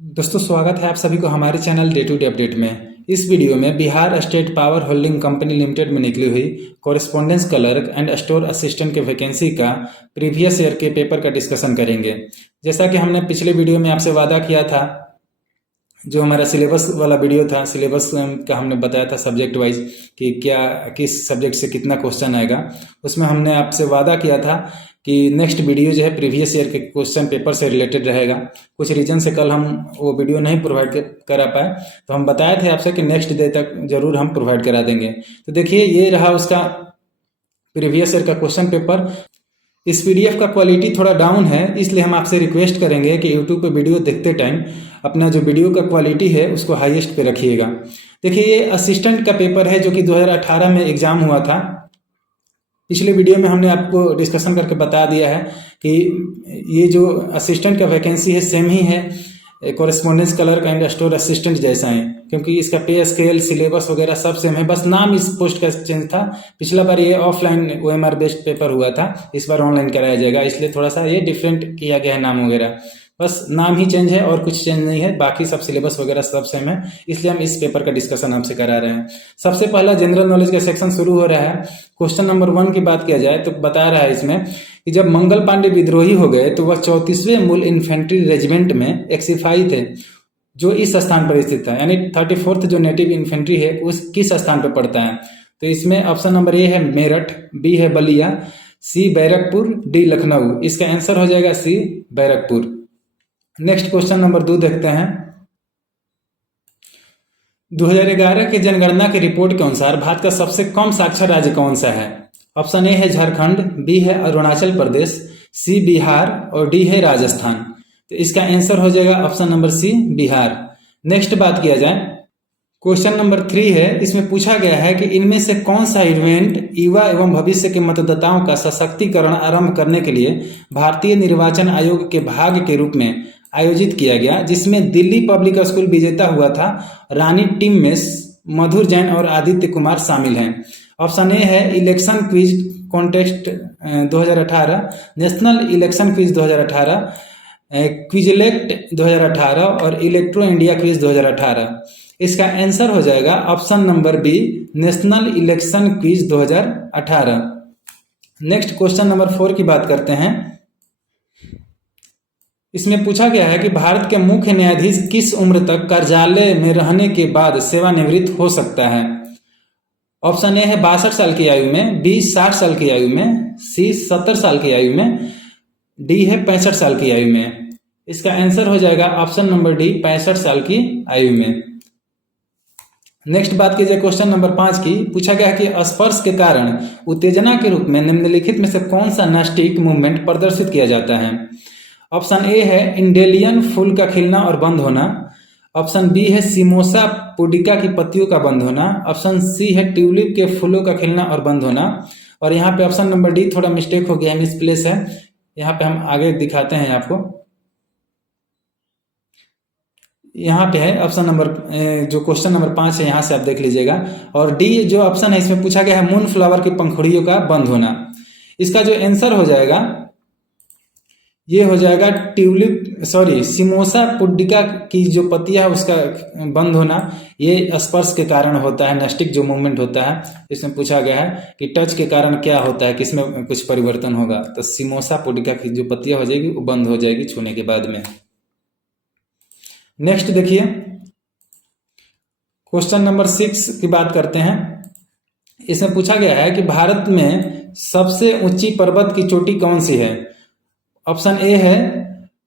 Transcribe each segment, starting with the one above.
दोस्तों स्वागत है आप सभी को हमारे channel day to day update में। इस वीडियो में Bihar state power holding company limited में निकली हुई correspondence clerk and store assistant के वैकेंसी का प्रीवियस ईयर के पेपर का डिस्कशन करेंगे। जैसा कि हमने पिछले वीडियो में आपसे वादा किया था, जो हमारा सिलेबस वाला वीडियो था, सिलेबस का हमने बताया था सब्जेक्ट वाइज कि क्या किस सब्जेक्ट से कितना क्वेश्चन आएगा। उसमें हमने आपसे वादा किया था कि नेक्स्ट वीडियो जो है प्रीवियस ईयर के क्वेश्चन पेपर से रिलेटेड रहेगा। कुछ रीजन से कल हम वो वीडियो नहीं प्रोवाइड करा पाए, तो हम बताए थे आपसे कि नेक्स्ट डे तक जरूर हम प्रोवाइड करा देंगे। तो देखिए, ये रहा उसका प्रीवियस ईयर का क्वेश्चन पेपर। इस पीडीएफ का क्वालिटी थोड़ा डाउन है, इसलिए हम आपसे रिक्वेस्ट करेंगे कि यूट्यूब पे वीडियो देखते टाइम अपना जो वीडियो का क्वालिटी है उसको हाईएस्ट पे रखिएगा। देखिए, ये असिस्टेंट का पेपर है जो कि 2018 में एग्जाम हुआ था। पिछले वीडियो में हमने आपको डिस्कशन करके बता दिया है कि ये जो असिस्टेंट का वैकेंसी है सेम ही है correspondence clerk and store assistant जैसा है, क्योंकि इसका पे स्केल सिलेबस वगैरह सब सेम है, बस नाम इस पोस्ट का चेंज था। पिछला बार ये ऑफलाइन ओएमआर बेस्ड पेपर हुआ था, इस बार ऑनलाइन कराया जाएगा, इसलिए थोड़ा सा ये डिफरेंट किया गया है नाम वगैरह, बस नाम ही चेंज है और कुछ चेंज नहीं है, बाकी सब सिलेबस वगैरह सब सेम है, इसलिए हम इस पेपर का डिस्कशन आपसे करा रहे हैं। सबसे पहला जनरल नॉलेज का सेक्शन शुरू हो रहा है। क्वेश्चन नंबर 1 की बात किया जाए तो बता रहा है इसमें कि जब मंगल पांडे विद्रोही हो गए तो वह 34वें मूल इन्फेंट्री रेजिमेंट में एक सिपाही थे जो इस स्थान पर स्थित था, यानी 34th जो नेटिव इन्फेंट्री है उस किस स्थान पर पड़ता है। तो इसमें ऑप्शन नंबर ए है मेरठ, बी है बलिया, सी बैरकपुर, डी लखनऊ। इसका आंसर हो जाएगा सी बैरकपुर। नेक्स्ट क्वेश्चन नंबर 2 देखते हैं। 2011 की जनगणना की रिपोर्ट के अनुसार भारत का सबसे कम साक्षर राज्य कौन सा है। ऑप्शन ए है झारखंड, बी है अरुणाचल प्रदेश, सी बिहार और डी है राजस्थान। तो इसका आंसर हो जाएगा option number C Bihar. Next बात किया जाए, क्वेश्चन नंबर 3 है। इसमें पूछा गया है कि इनमें से कौन सा इवेंट युवा एवं भविष्य के मतदाताओं का सशक्तिकरण आरंभ करने के लिए भारतीय निर्वाचन आयोग के भाग के रूप में आयोजित किया गया, जिसमें दिल्ली पब्लिक स्कूल विजेता हुआ था रानी टिम्मेस, मधुर जैन और आदित्य कुमार शामिल हैं। ऑप्शन ए है election quiz contest 2018, national election quiz 2018, क्विजलेक्ट 2018 और इलेक्ट्रो इंडिया क्विज 2018। इसका आंसर हो जाएगा option number B, national election quiz 2018। Next question number 4 की बात करते हैं। इसमें पूछा गया है कि भारत के मुख्य न्यायाधीश किस उम्र तक कार्यालय में रहने के बाद सेवानिवृत्त हो सकता है। ऑप्शन ए है 62 साल की आयु में, बी 60 साल की आयु में, सी 70 साल की आयु में, डी है 65 साल की आयु में। इसका आंसर हो जाएगा ऑप्शन नंबर डी, 65 साल की आयु में। नेक्स्ट बात कीजिए क्वेश्चन नंबर 5 की। पूछा गया है कि स्पर्श के कारण उत्तेजना के रूप में निम्नलिखित में से कौन सा नास्टिक मूवमेंट प्रदर्शित किया जाता है। ऑप्शन ए है इंडेलियन फूल का खिलना और बंद होना, ऑप्शन बी है सिमोसा पुडिका की पत्तियों का बंद होना, ऑप्शन सी है ट्यूलिप के फूलों का खिलना और बंद होना, और यहाँ पे ऑप्शन नंबर डी थोड़ा मिस्टेक हो गया है, मिसप्लेस है, यहाँ पे हम आगे दिखाते हैं आपको। यहाँ पे है ऑप्शन नंबर जो क्वेश्चन नंबर 5 है, यहाँ से आप देख लीजिएगा। और डी जो ऑप्शन है इसमें पूछा गया है मून फ्लावर की पंखुड़ियों का बंद होना। इसका जो आंसर हो जाएगा ये हो जाएगा सिमोसा पुडिका की जो पत्तियां है उसका बंद होना, ये स्पर्श के कारण होता है, नास्टिक जो मूवमेंट होता है। इसमें पूछा गया है कि टच के कारण क्या होता है, किसमें कुछ परिवर्तन होगा, तो सिमोसा पुडिका की जो पत्तियां हो जाएगी वो बंद हो जाएगी छूने के बाद में। नेक्स्ट देखिए क्वेश्चन नंबर 6 की बात करते हैं। इसमें पूछा गया है कि भारत में सबसे ऊंची पर्वत की चोटी कौन सी है। ऑप्शन ए है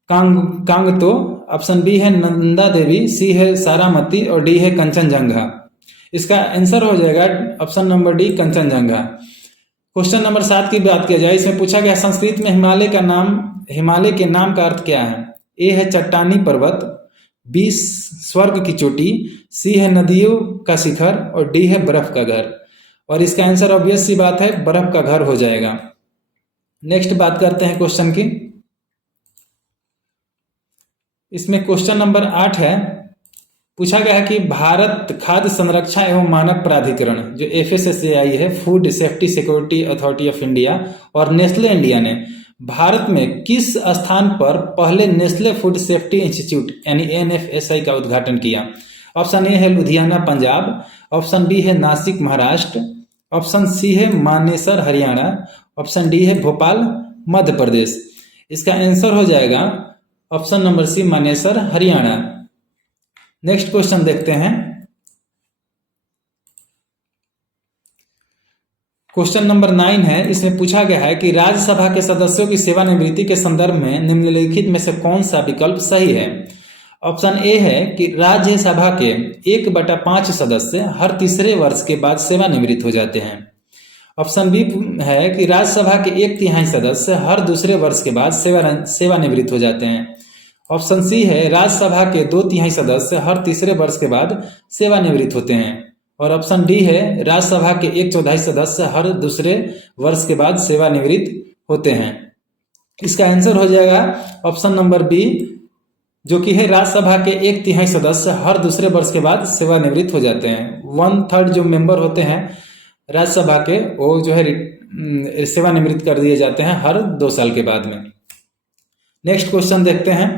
कांगतो, ऑप्शन बी है नंदा देवी, सी है सारामती और डी है कंचनजंगा। इसका आंसर हो जाएगा option number D, Kanchenjunga. Question number 7 की बात किया जाए। इसमें पूछा गया संस्कृत में हिमालय के नाम का अर्थ क्या है। ए है चट्टानी पर्वत, बी स्वर्ग की चोटी, सी है नदियों का शिखर और डी है बर्फ का घर। और इसका आंसर ऑब्वियस सी बात है, बर्फ का घर हो जाएगा। नेक्स्ट बात करते हैं क्वेश्चन की। इसमें क्वेश्चन नंबर 8 है। पूछा गया है कि भारत खाद्य संरक्षा एवं मानक प्राधिकरण जो FSSAI है, food safety security authority of India, और नेस्ले इंडिया ने भारत में किस स्थान पर पहले नेस्ले फूड सेफ्टी इंस्टीट्यूट यानी NFSI का उद्घाटन किया? ऑप्शन ए है लुधियाना पंजाब, ऑप्शन बी है नासिक महाराष्ट्र, ऑप्शन सी है मानेसर हरियाणा, ऑप्शन डी है भोपाल मध्य प्रदेश। इसका आंसर हो जाएगा option number C Manesar Haryana. Next question देखते हैं। क्वेश्चन नंबर 9 है। इसमें पूछा गया है कि राज्यसभा के सदस्यों की सेवानिवृत्ति के संदर्भ में निम्नलिखित में से कौन सा विकल्प सही है? ऑप्शन ए है कि राज्यसभा के 1/5 सदस्य हर तीसरे वर्ष के बाद सेवानिवृत्त हो जाते हैं। ऑप्शन बी है कि राज्यसभा के 1/3 सदस्य हर दूसरे वर्ष के बाद सेवानिवृत्त हो जाते हैं। ऑप्शन सी है राज्यसभा के 2/3 सदस्य हर तीसरे वर्ष के बाद सेवानिवृत्त होते हैं। और ऑप्शन डी है राज्यसभा के 1/4 सदस्य हर दूसरे वर्ष के बाद सेवानिवृत्त होते हैं। इसका आंसर हो जाएगा ऑप्शन नंबर बी, जो कि है राज्यसभा के 1/3 सदस्य हर दूसरे वर्ष के बाद सेवानिवृत्त हो जाते हैं। 1/3 जो मेंबर होते हैं राज्यसभा के, वो जो है सेवानिवृत्त कर दिए जाते हैं हर 2 साल के बाद में। नेक्स्ट क्वेश्चन देखते हैं।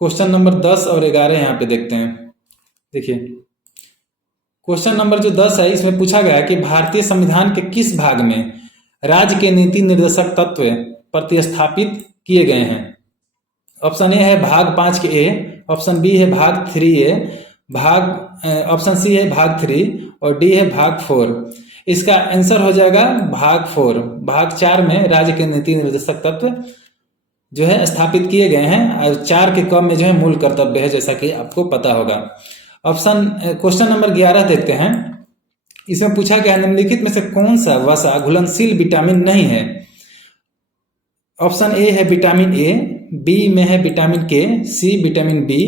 क्वेश्चन नंबर 10 और 11 यहाँ पे देखते हैं। देखिए क्वेश्चन नंबर जो 10 है, इसमें पूछा गया है कि भारतीय संविधान के किस भाग में राज्य के नीति निर्देशक तत्व प्रतिस्थापित किए गए हैं? ऑप्शन ए है भाग 5 के ए, ऑप्शन बी है भाग 3A, ऑप्शन सी है भाग 3 और डी है भाग 4। इसका आंसर हो जाएगा भाग 4। भाग 4 में राज्य के नीति निर्देशक तत्व जो है स्थापित किए गए हैं और 4 के क में जो है मूल कर्तव्य है, जैसा कि आपको पता होगा। क्वेश्चन नंबर 11 देखते हैं। इसमें पूछा गया निम्नलिखित में से कौन सा वसा घुलनशील विटामिन नहीं है? ऑप्शन ए है विटामिन ए, बी में है विटामिन के, सी विटामिन बी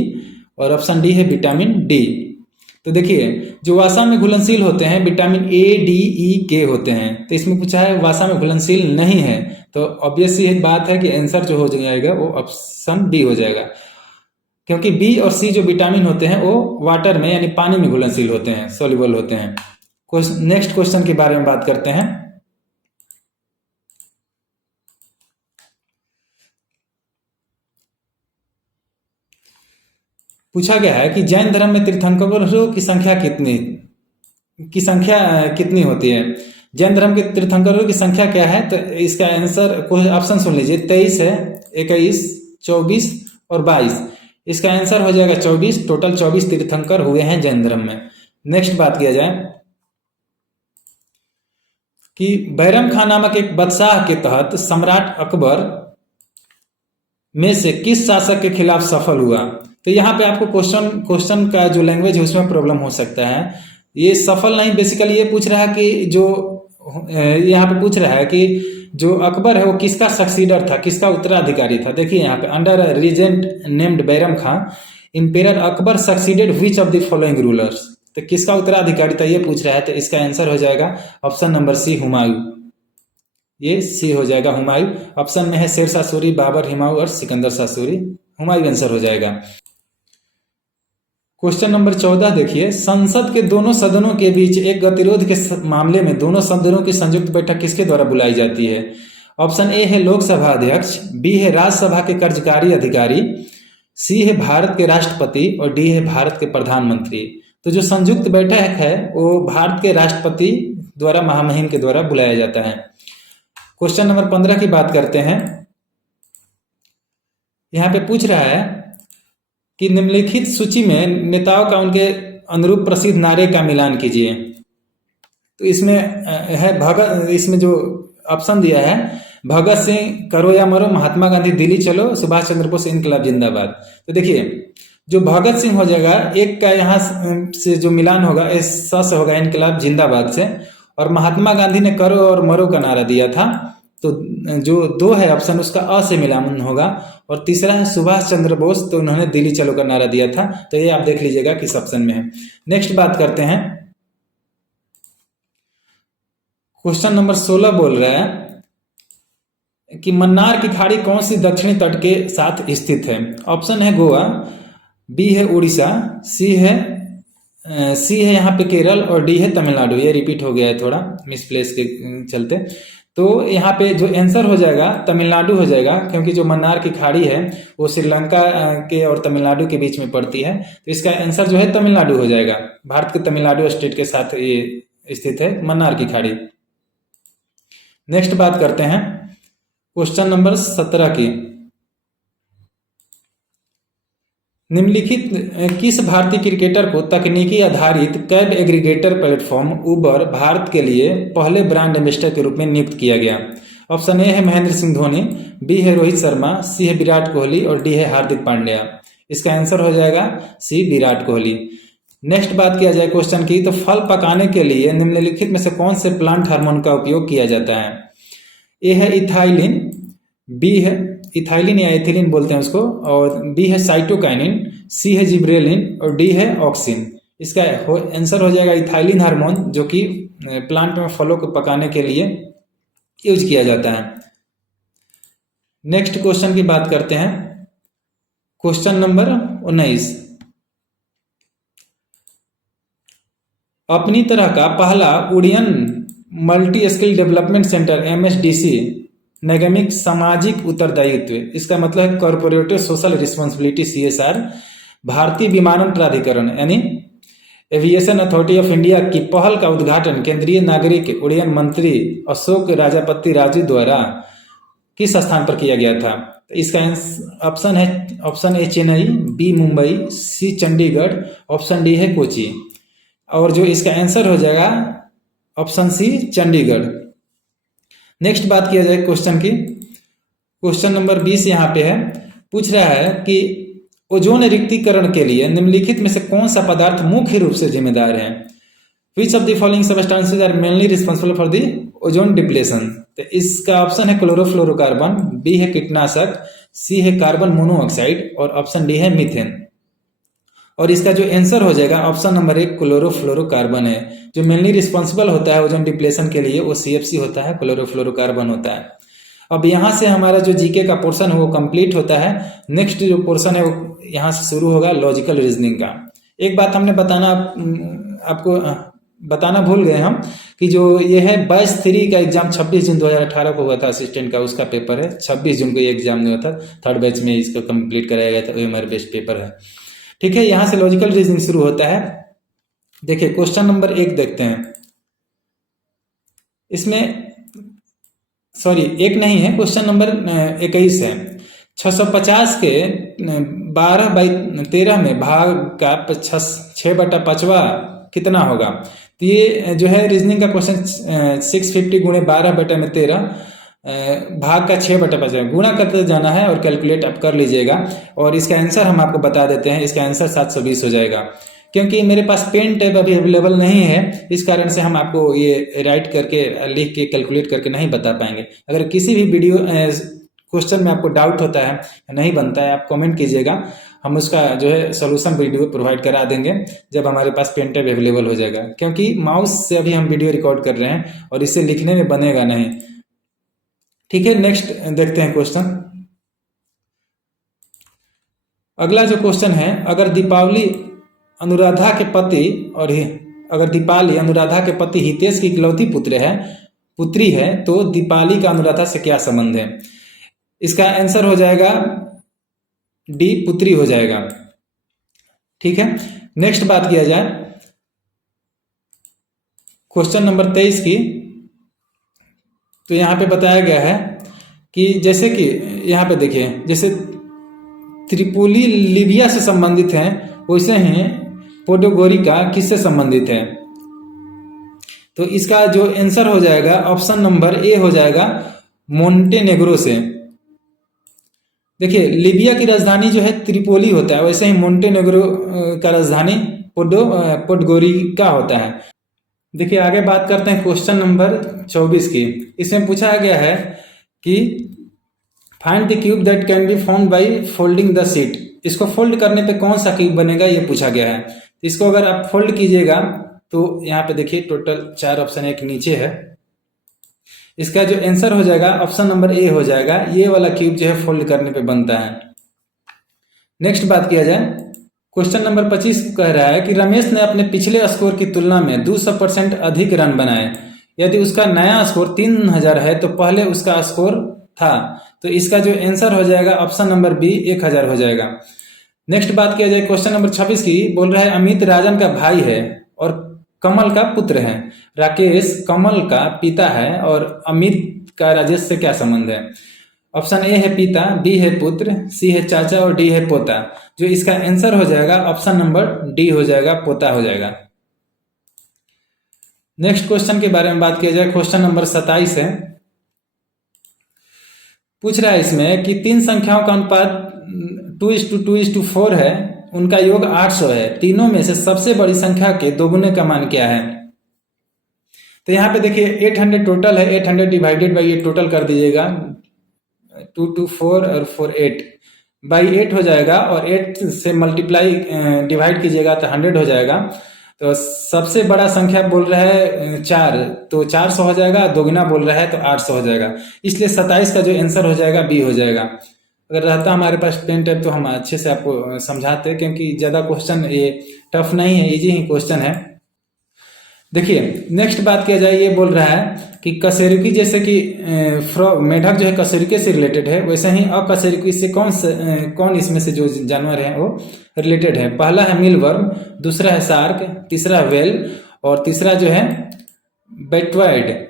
और ऑप्शन डी है विटामिन डी। तो देखिए जो वसा में घुलनशील होते हैं विटामिन ए, डी, ई, के होते हैं। तो इसमें पूछा है वसा में घुलनशील नहीं है, तो ऑब्वियस ये बात है कि आंसर जो हो जाएगा वो ऑप्शन बी हो जाएगा, क्योंकि बी और सी जो विटामिन होते हैं वो वाटर में यानी पानी में घुलनशील होते हैं, सॉल्युबल होते हैं। नेक्स्ट क्वेश्चन के बारे में बात करते हैं। पूछा गया है कि जैन धर्म में तीर्थंकरों की संख्या कितनी होती है? जैन धर्म के तीर्थंकरों की संख्या क्या है? तो इसका आंसर ऑप्शन सुन लीजिए, 23 है, 21, 24 और 22। इसका आंसर हो जाएगा 24। टोटल 24 तीर्थंकर हुए हैं जैन धर्म में। नेक्स्ट बात किया जाए कि बैरम खान नामक एक बादशाह के तहत सम्राट अकबर में से किस शासक के खिलाफ सफल हुआ? तो यहाँ पे आपको क्वेश्चन का जो लैंग्वेज है उसमें प्रॉब्लम हो सकता है। ये सफल नहीं, बेसिकली ये पूछ रहा है कि जो यहाँ पे पूछ रहा है कि जो अकबर है वो किसका सक्सीडर था, किसका उत्तराधिकारी था। देखिए यहाँ पे under regent named Bairam Khan emperor Akbar succeeded which of the following rulers. तो किसका उत्तराधिकारी था ये पूछ रहा है। तो इसका आंसर हो जाएगा ऑप्शन नंबर सी हुमायूं। ये सी हो जाएगा हुमायूं। ऑप्शन में है शेरशाह सूरी, बाबर, हुमायूं और सिकंदर शाह सूरी। हुमायूं आंसर हो जाएगा। क्वेश्चन नंबर 14 देखिए, संसद के दोनों सदनों के बीच एक गतिरोध के मामले में दोनों सदनों की संयुक्त बैठक किसके द्वारा बुलाई जाती है? ऑप्शन ए है लोकसभा अध्यक्ष, बी है राज्यसभा के कार्यकारी अधिकारी, सी है भारत के राष्ट्रपति और डी है भारत के प्रधानमंत्री। तो जो संयुक्त बैठक है वो भारत के राष्ट्रपति द्वारा महामहिम के द्वारा बुलाया जाता है। क्वेश्चन नंबर 15 की बात करते हैं। यहाँ पे पूछ रहा है कि निम्नलिखित सूची में नेताओं का उनके अनुरूप प्रसिद्ध नारे का मिलान कीजिए। तो इसमें है इसमें जो ऑप्शन दिया है भगत सिंह करो या मरो, महात्मा गांधी दिल्ली चलो, सुभाष चंद्र बोस इनकलाब जिंदाबाद। तो देखिए जो भगत सिंह हो जाएगा, एक का यहाँ से जो मिलान होगा स से होगा इनकलाब जिंदाबाद से, और महात्मा गांधी ने करो और मरो का नारा दिया था। तो जो 2 है ऑप्शन उसका अ से मिलान होगा। और तीसरा है सुभाष चंद्र बोस, तो उन्होंने दिल्ली चलो का नारा दिया था। तो ये आप देख लीजिएगा किस ऑप्शन में है। नेक्स्ट बात करते हैं। क्वेश्चन नंबर 16 बोल रहा है कि मन्नार की खाड़ी कौन सी दक्षिणी तट के साथ स्थित है? ऑप्शन है गोवा, बी है उड़ीसा, सी है यहाँ पे केरल और डी है तमिलनाडु। ये रिपीट हो गया है थोड़ा मिसप्लेस के चलते। तो यहाँ पे जो आंसर हो जाएगा तमिलनाडु हो जाएगा, क्योंकि जो मन्नार की खाड़ी है वो श्रीलंका के और तमिलनाडु के बीच में पड़ती है। तो इसका आंसर जो है तमिलनाडु हो जाएगा। भारत के तमिलनाडु स्टेट के साथ ये स्थित है मन्नार की खाड़ी। नेक्स्ट बात करते हैं क्वेश्चन नंबर 17 की। निम्नलिखित किस भारतीय क्रिकेटर को तकनीकी आधारित कैब एग्रीगेटर प्लेटफॉर्म उबर भारत के लिए पहले ब्रांड एम्बेसडर के रूप में नियुक्त किया गया? ऑप्शन ए है महेंद्र सिंह धोनी, बी है रोहित शर्मा, सी है विराट कोहली और डी है हार्दिक पांड्या। इसका आंसर हो जाएगा सी विराट कोहली। नेक्स्ट बात किया जाए क्वेश्चन की, तो फल पकाने के लिए निम्नलिखित में से कौन से प्लांट हार्मोन का उपयोग किया जाता है? ए है इथाइलिन, बी है इथाइलिन या एथिलीन बोलते हैं उसको, और बी है साइटोकाइनिन, सी है जिब्रेलिन और डी है ऑक्सिन। इसका आंसर हो जाएगा इथाइलिन हार्मोन, जो कि प्लांट में फलों को पकाने के लिए यूज किया जाता है। नेक्स्ट क्वेश्चन की बात करते हैं, क्वेश्चन नंबर 19। अपनी तरह का पहला उड़ियन multi skill development centre MSDC नैगमिक सामाजिक उत्तरदायित्व, इसका मतलब है कॉर्पोरेटिव सोशल रिस्पॉन्सिबिलिटी CSR, भारतीय विमानन प्राधिकरण यानी एविएशन अथॉरिटी ऑफ इंडिया की पहल का उद्घाटन केंद्रीय नागरिक उड्डयन मंत्री अशोक राजापति राजू द्वारा किस स्थान पर किया गया था? तो इसका ऑप्शन है option A Chennai, B Mumbai, C Chandigarh, option D है कोची। और जो इसका आंसर हो जाएगा ऑप्शन सी चंडीगढ़। नेक्स्ट बात किया जाए क्वेश्चन की, क्वेश्चन नंबर 20 यहाँ पे है, पूछ रहा है कि ओजोन रिक्तीकरण के लिए निम्नलिखित में से कौन सा पदार्थ मुख्य रूप से जिम्मेदार है? Which of the following substances are mainly responsible for the ozone depletion? तो इसका ऑप्शन है क्लोरोफ्लोरोकार्बन, बी है कीटनाशक, सी है कार्बन मोनोऑक्साइड और ऑप्शन डी है मीथेन। और इसका जो आंसर हो जाएगा ऑप्शन नंबर 1 क्लोरोफ्लोरोकार्बन है। जो मेनली रिस्पॉन्सिबल होता है ओजोन डिप्लेशन के लिए वो CFC होता है, क्लोरोफ्लोरोकार्बन होता है। अब यहाँ से हमारा जो जीके का पोर्शन है वो कंप्लीट होता है। नेक्स्ट जो पोर्शन है वो यहाँ से शुरू होगा लॉजिकल रीजनिंग का। एक बात हमने आपको बताना भूल गए हम कि जो ये है बैच 3 का एग्जाम 26 जून 2018 को हुआ था, असिस्टेंट का उसका पेपर है। 26 जून को ये एग्जाम हुआ था, थर्ड बैच में इसको कंप्लीट कराया गया था, वो हमारा बेस्ट पेपर है। ठीक है, यहाँ से लॉजिकल रीजनिंग शुरू होता है। देखिए क्वेश्चन नंबर 1 देखते हैं। इसमें एक नहीं है, क्वेश्चन नंबर 21 है। 650 के 12/13 में भाग का 6/5 कितना होगा? तो ये जो है रीजनिंग का क्वेश्चन 650 गुणे 12/13 भाग का 6/5 गुणा करते जाना है और कैलकुलेट आप कर लीजिएगा। और इसका आंसर हम आपको बता देते हैं, इसका आंसर 720 हो जाएगा। क्योंकि मेरे पास पेन टैब अभी अवेलेबल नहीं है, इस कारण से हम आपको ये राइट करके लिख के कैलकुलेट करके नहीं बता पाएंगे। अगर किसी भी वीडियो क्वेश्चन में आपको डाउट होता है, नहीं बनता है, आप कमेंट कीजिएगा, हम उसका जो है सोल्यूशन वीडियो प्रोवाइड करा देंगे जब हमारे पास पेन टैब अवेलेबल हो जाएगा। क्योंकि माउस से अभी हम वीडियो रिकॉर्ड कर रहे हैं और इसे लिखने में बनेगा नहीं। ठीक है, नेक्स्ट देखते हैं क्वेश्चन। अगला जो क्वेश्चन है, अगर दीपाली अनुराधा के पति हितेश की इकलौती पुत्री है तो दीपाली का अनुराधा से क्या संबंध है? इसका आंसर हो जाएगा डी, पुत्री हो जाएगा। ठीक है, नेक्स्ट बात किया जाए क्वेश्चन नंबर 23 की। तो यहाँ पे बताया गया है कि जैसे कि यहाँ पे देखिए, जैसे त्रिपोली लीबिया से संबंधित है, वैसे ही पोडोगोरिका किससे संबंधित है? तो इसका जो आंसर हो जाएगा ऑप्शन नंबर ए हो जाएगा मोंटेनेग्रो से। देखिए लीबिया की राजधानी जो है त्रिपोली होता है, वैसे ही मोंटेनेग्रो का राजधानी पोडगोरिका होता है। देखिए आगे बात करते हैं क्वेश्चन नंबर 24 की। इसमें पूछा गया है कि find the cube that can be found by folding the sheet. इसको फोल्ड करने पे कौन सा क्यूब बनेगा ये पूछा गया है। इसको अगर आप फोल्ड कीजिएगा तो यहाँ पे देखिए टोटल 4 ऑप्शन एक नीचे है। इसका जो आंसर हो जाएगा ऑप्शन नंबर ए हो जाएगा। ये वाला क्यूब जो है फोल्ड करने पे बनता है। नेक्स्ट बात किया जाए, क्वेश्चन नंबर 25 कह रहा है कि रमेश ने अपने पिछले स्कोर की तुलना में 200% अधिक रन बनाए। यदि उसका नया स्कोर 3000 है तो पहले उसका स्कोर था, तो इसका जो आंसर हो जाएगा ऑप्शन नंबर बी 1000 हो जाएगा। नेक्स्ट बात किया जाए क्वेश्चन नंबर 26 की, बोल रहा है अमित राजन का भाई है और कमल का पुत्र है। राकेश कमल का पिता है और अमित का राजेश से क्या संबंध है? ऑप्शन ए है पिता, बी है पुत्र, सी है चाचा और डी है पोता। जो इसका आंसर हो जाएगा ऑप्शन नंबर डी हो जाएगा, पोता हो जाएगा। नेक्स्ट क्वेश्चन के बारे में बात किया जाए, क्वेश्चन नंबर 27 है। पूछ रहा है इसमें कि तीन संख्याओं का अनुपात 2:2:4 है, उनका योग 800 है, तीनों में से सबसे बड़ी संख्या के दोगुने का मान क्या है? तो यहाँ पे देखिए 800 टोटल है, 800 डिवाइडेड बाई 8 टोटल कर दीजिएगा, 2 2 4 और 4 8 बाई 8 हो जाएगा, और 8 से मल्टीप्लाई डिवाइड कीजिएगा तो 100 हो जाएगा। तो सबसे बड़ा संख्या बोल रहा है 4, तो 400 हो जाएगा, दोगुना बोल रहा है तो 800 हो जाएगा। इसलिए 27 का जो आंसर हो जाएगा बी हो जाएगा। अगर रहता हमारे पास पेन टैब तो हम अच्छे से आपको समझाते, क्योंकि ज़्यादा क्वेश्चन ये टफ नहीं है, इजी ही क्वेश्चन है। देखिए नेक्स्ट बात किया जाए, ये बोल रहा है कि कशेरुकी, जैसे कि मेढक जो है कशेरुकी से रिलेटेड है, वैसे ही अकशेरुकी से कौन इसमें से जो जानवर है वो रिलेटेड है? पहला है मीलवर्म, दूसरा है शार्क, तीसरा है वेल और तीसरा जो है बेटवाइड।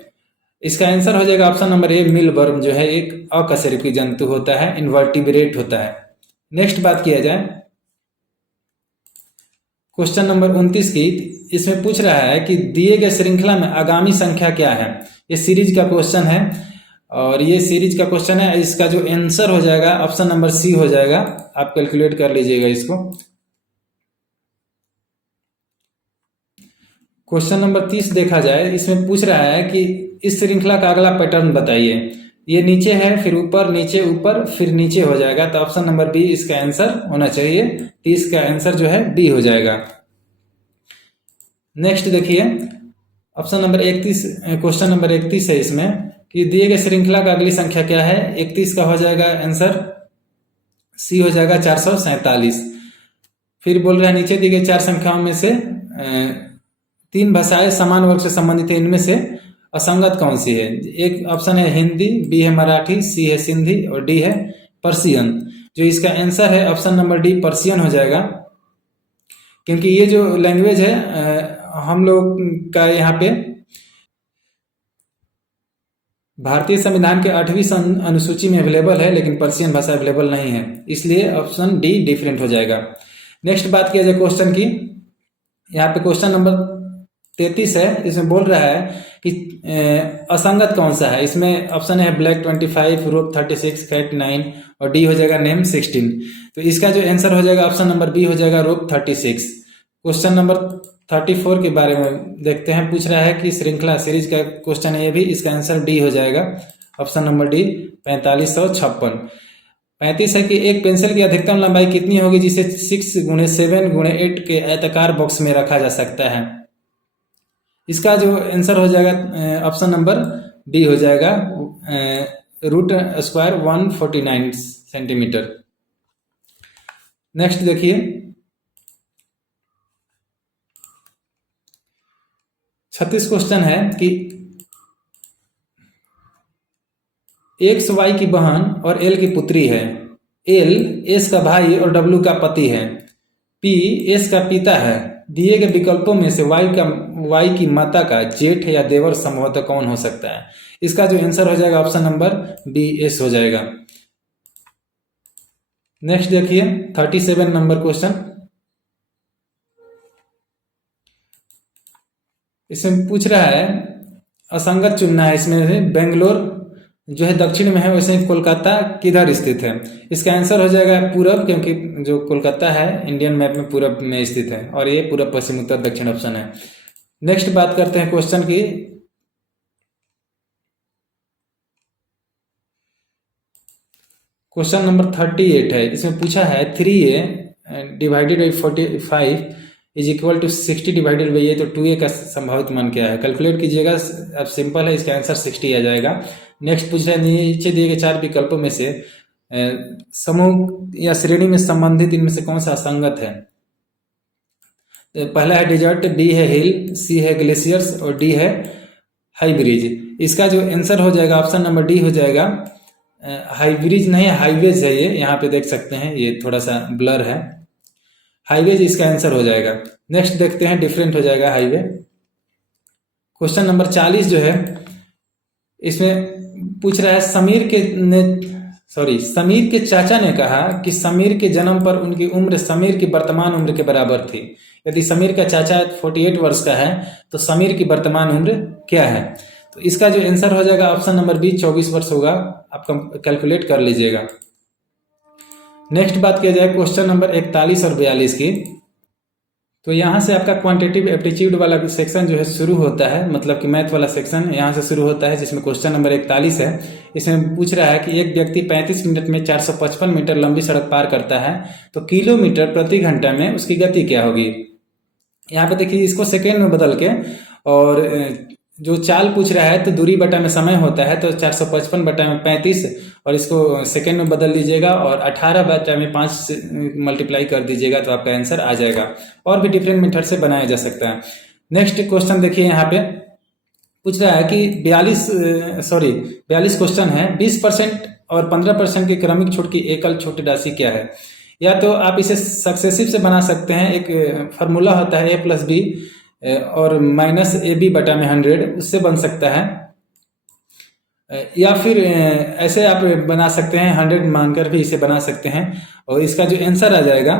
इसका आंसर हो जाएगा ऑप्शन नंबर ए, मीलवर्म जो है एक अकशेरुकी जंतु होता है, इन्वर्टिब्रेट होता है। नेक्स्ट बात किया जाए क्वेश्चन नंबर 29 की, इसमें पूछ रहा है कि दिए गए श्रृंखला में आगामी संख्या क्या है? ये सीरीज का क्वेश्चन है और ये सीरीज का क्वेश्चन है। इसका जो आंसर हो जाएगा ऑप्शन नंबर सी हो जाएगा, आप कैलकुलेट कर लीजिएगा इसको। क्वेश्चन नंबर 30 देखा जाए, इसमें पूछ रहा है कि इस श्रृंखला का अगला पैटर्न बताइए। ये नीचे है, फिर ऊपर, नीचे, ऊपर, फिर नीचे हो जाएगा, तो ऑप्शन नंबर बी इसका आंसर होना चाहिए। 30 का आंसर जो है बी हो जाएगा। नेक्स्ट देखिए ऑप्शन नंबर 31, क्वेश्चन नंबर 31 है इसमें कि दिए गए श्रृंखला का अगली संख्या क्या है? 31 का हो जाएगा आंसर सी हो जाएगा 447। फिर बोल रहे हैं नीचे दी गई 4 संख्याओं में से 3 भाषाएं समान वर्ग से संबंधित है, इनमें से असंगत कौन सी है? एक ऑप्शन है हिंदी, बी है मराठी, सी है सिंधी और डी है पर्शियन। जो इसका आंसर है ऑप्शन नंबर डी, पर्शियन हो जाएगा, क्योंकि ये जो लैंग्वेज है हम लोग का यहाँ पे भारतीय संविधान के 8वीं अनुसूची में अवेलेबल है, लेकिन पर्शियन भाषा अवेलेबल नहीं है, इसलिए ऑप्शन डी डिफरेंट हो जाएगा। नेक्स्ट बात किया जाए क्वेश्चन की, यहाँ पे क्वेश्चन नंबर 33 है, इसमें बोल रहा है कि असंगत कौन सा है? इसमें ऑप्शन है ब्लैक 25, रोप 36, फैट 9 और डी हो जाएगा नेम 16। तो इसका जो आंसर हो जाएगा ऑप्शन नंबर बी हो जाएगा, रोप 36। क्वेश्चन नंबर 34 के बारे में देखते हैं, पूछ रहा है कि श्रृंखला सीरीज का क्वेश्चन है ये भी, इसका आंसर डी हो जाएगा, ऑप्शन नंबर डी 4556। 35 है कि एक पेंसिल की अधिकतम लंबाई कितनी होगी जिसे 6x7x8 के आयताकार बॉक्स में रखा जा सकता है? इसका जो आंसर हो जाएगा ऑप्शन नंबर डी हो जाएगा, √² 149 सेंटीमीटर। नेक्स्ट देखिए 36 क्वेश्चन है कि एक्स वाई की बहन और एल की पुत्री है, एल एस का भाई और डब्ल्यू का पति है, पी एस का पिता है। दिए गए विकल्पों में से वाई की माता का जेठ या देवर संभवतः कौन हो सकता है? इसका जो आंसर हो जाएगा ऑप्शन नंबर बी एस हो जाएगा। नेक्स्ट देखिए 37 नंबर क्वेश्चन, इसमें पूछ रहा है असंगत चुनना है। इसमें बेंगलोर जो है दक्षिण में है, वैसे कोलकाता किधर स्थित है? इसका आंसर हो जाएगा पूरब, क्योंकि जो कोलकाता है इंडियन मैप में पूरब में स्थित है, और ये पूरब पश्चिम उत्तर दक्षिण ऑप्शन है। नेक्स्ट बात करते हैं क्वेश्चन की, क्वेश्चन नंबर 38 है। इसमें पूछा है 3a divided by 45 is equal to 60 divided by a, तो 2a का संभावित मान क्या है? कैलकुलेट कीजिएगा, अब सिंपल है, इसका आंसर 60 आ जाएगा। नेक्स्ट पूछ रहा है नीचे दिए गए 4 विकल्पों में से समूह या श्रेणी में संबंधित इनमें से कौन सा असंगत है? पहला है डिजर्ट, बी है हिल, सी है ग्लेशियर्स और डी है हाई ब्रिज। इसका जो आंसर हो जाएगा ऑप्शन नंबर डी हो जाएगा। हाई ब्रिज नहीं, हाईवेज है ये, यहाँ पे देख सकते हैं, ये थोड़ा सा ब्लर है। हाईवेज इसका आंसर हो जाएगा। नेक्स्ट देखते हैं, डिफरेंट हो जाएगा हाईवे। क्वेश्चन नंबर 40 जो है, इसमें पूछ रहा है समीर के चाचा ने कहा कि समीर के जन्म पर उनकी उम्र समीर की वर्तमान उम्र के बराबर थी। यदि समीर का चाचा 48 वर्ष का है तो समीर की वर्तमान उम्र क्या है? तो इसका जो आंसर हो जाएगा ऑप्शन नंबर बी 24 वर्ष होगा। आप कैलकुलेट कर लीजिएगा। नेक्स्ट बात किया जाए क्वेश्चन नंबर 41 और 42 की, तो यहाँ से आपका क्वांटिटेटिव एप्टीट्यूड वाला सेक्शन जो है शुरू होता है, मतलब कि मैथ वाला सेक्शन यहाँ से शुरू होता है, जिसमें क्वेश्चन नंबर 41 है। इसमें पूछ रहा है कि एक व्यक्ति 35 मिनट में 455 मीटर लंबी सड़क पार करता है तो किलोमीटर प्रति घंटा में उसकी गति क्या होगी? यहाँ पे देखिए, इसको सेकेंड में बदल के, और जो चाल पूछ रहा है तो दूरी बटा में समय होता है, तो 455 बटा में 35, और इसको सेकेंड में बदल लीजिएगा और 18 बटा में 5 से मल्टीप्लाई कर दीजिएगा तो आपका आंसर आ जाएगा। और भी डिफरेंट मेथड से बनाया जा सकता है। नेक्स्ट क्वेश्चन देखिए, यहाँ पे पूछ रहा है कि 42 क्वेश्चन है, 20% और 15% की क्रमिक छूट की एकल छोटी राशि क्या है? या तो आप इसे सक्सेसिव से बना सकते हैं, एक फार्मूला होता है A+B और -AB बटा में 100, उससे बन सकता है। या फिर ऐसे आप बना सकते हैं, 100 मानकर भी इसे बना सकते हैं, और इसका जो आंसर आ जाएगा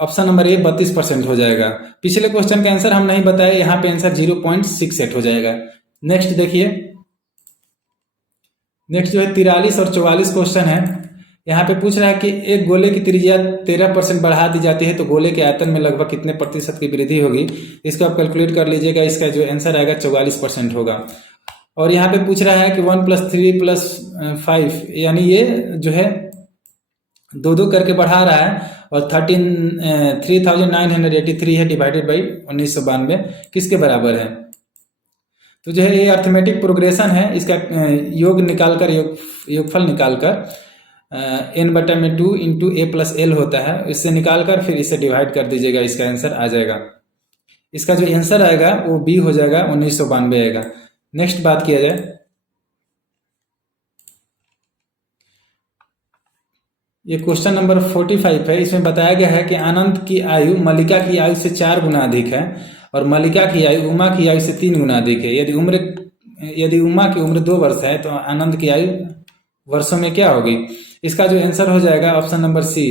ऑप्शन नंबर ए 32% हो जाएगा। पिछले क्वेश्चन का आंसर हम नहीं बताए, यहाँ पे आंसर 0.68 हो जाएगा। नेक्स्ट देखिए, नेक्स्ट जो है 43 और 44 क्वेश्चन है। यहाँ पे पूछ रहा है कि एक गोले की त्रिज्या 13% बढ़ा दी जाती है तो गोले के आयतन में लगभग कितने प्रतिशत की वृद्धि होगी? इसको आप कैलकुलेट कर लीजिएगा। इसका जो आंसर आएगा 44% होगा। और यहाँ पे पूछ रहा है कि 1 + 3 + 5, यानी ये जो है 2 करके बढ़ा रहा है, और 3983 है डिवाइडेड बाई 1992 किसके बराबर है? तो जो है ये अर्थमेटिक प्रोग्रेशन है। इसका योगफल निकालकर n/2 × a+l होता है, इससे निकालकर फिर इसे डिवाइड कर दीजिएगा, इसका आंसर आ जाएगा। इसका जो आंसर आएगा वो बी हो जाएगा, 1992 आएगा। नेक्स्ट बात किया जाए, ये क्वेश्चन नंबर 45 है। इसमें बताया गया है कि आनंद की आयु मल्लिका की आयु से 4 गुना अधिक है और मल्लिका की आयु उमा की आयु से 3 गुना अधिक है। यदि उमा की उम्र 2 वर्ष है तो आनंद की आयु वर्षों में क्या होगी? इसका जो आंसर हो जाएगा ऑप्शन नंबर सी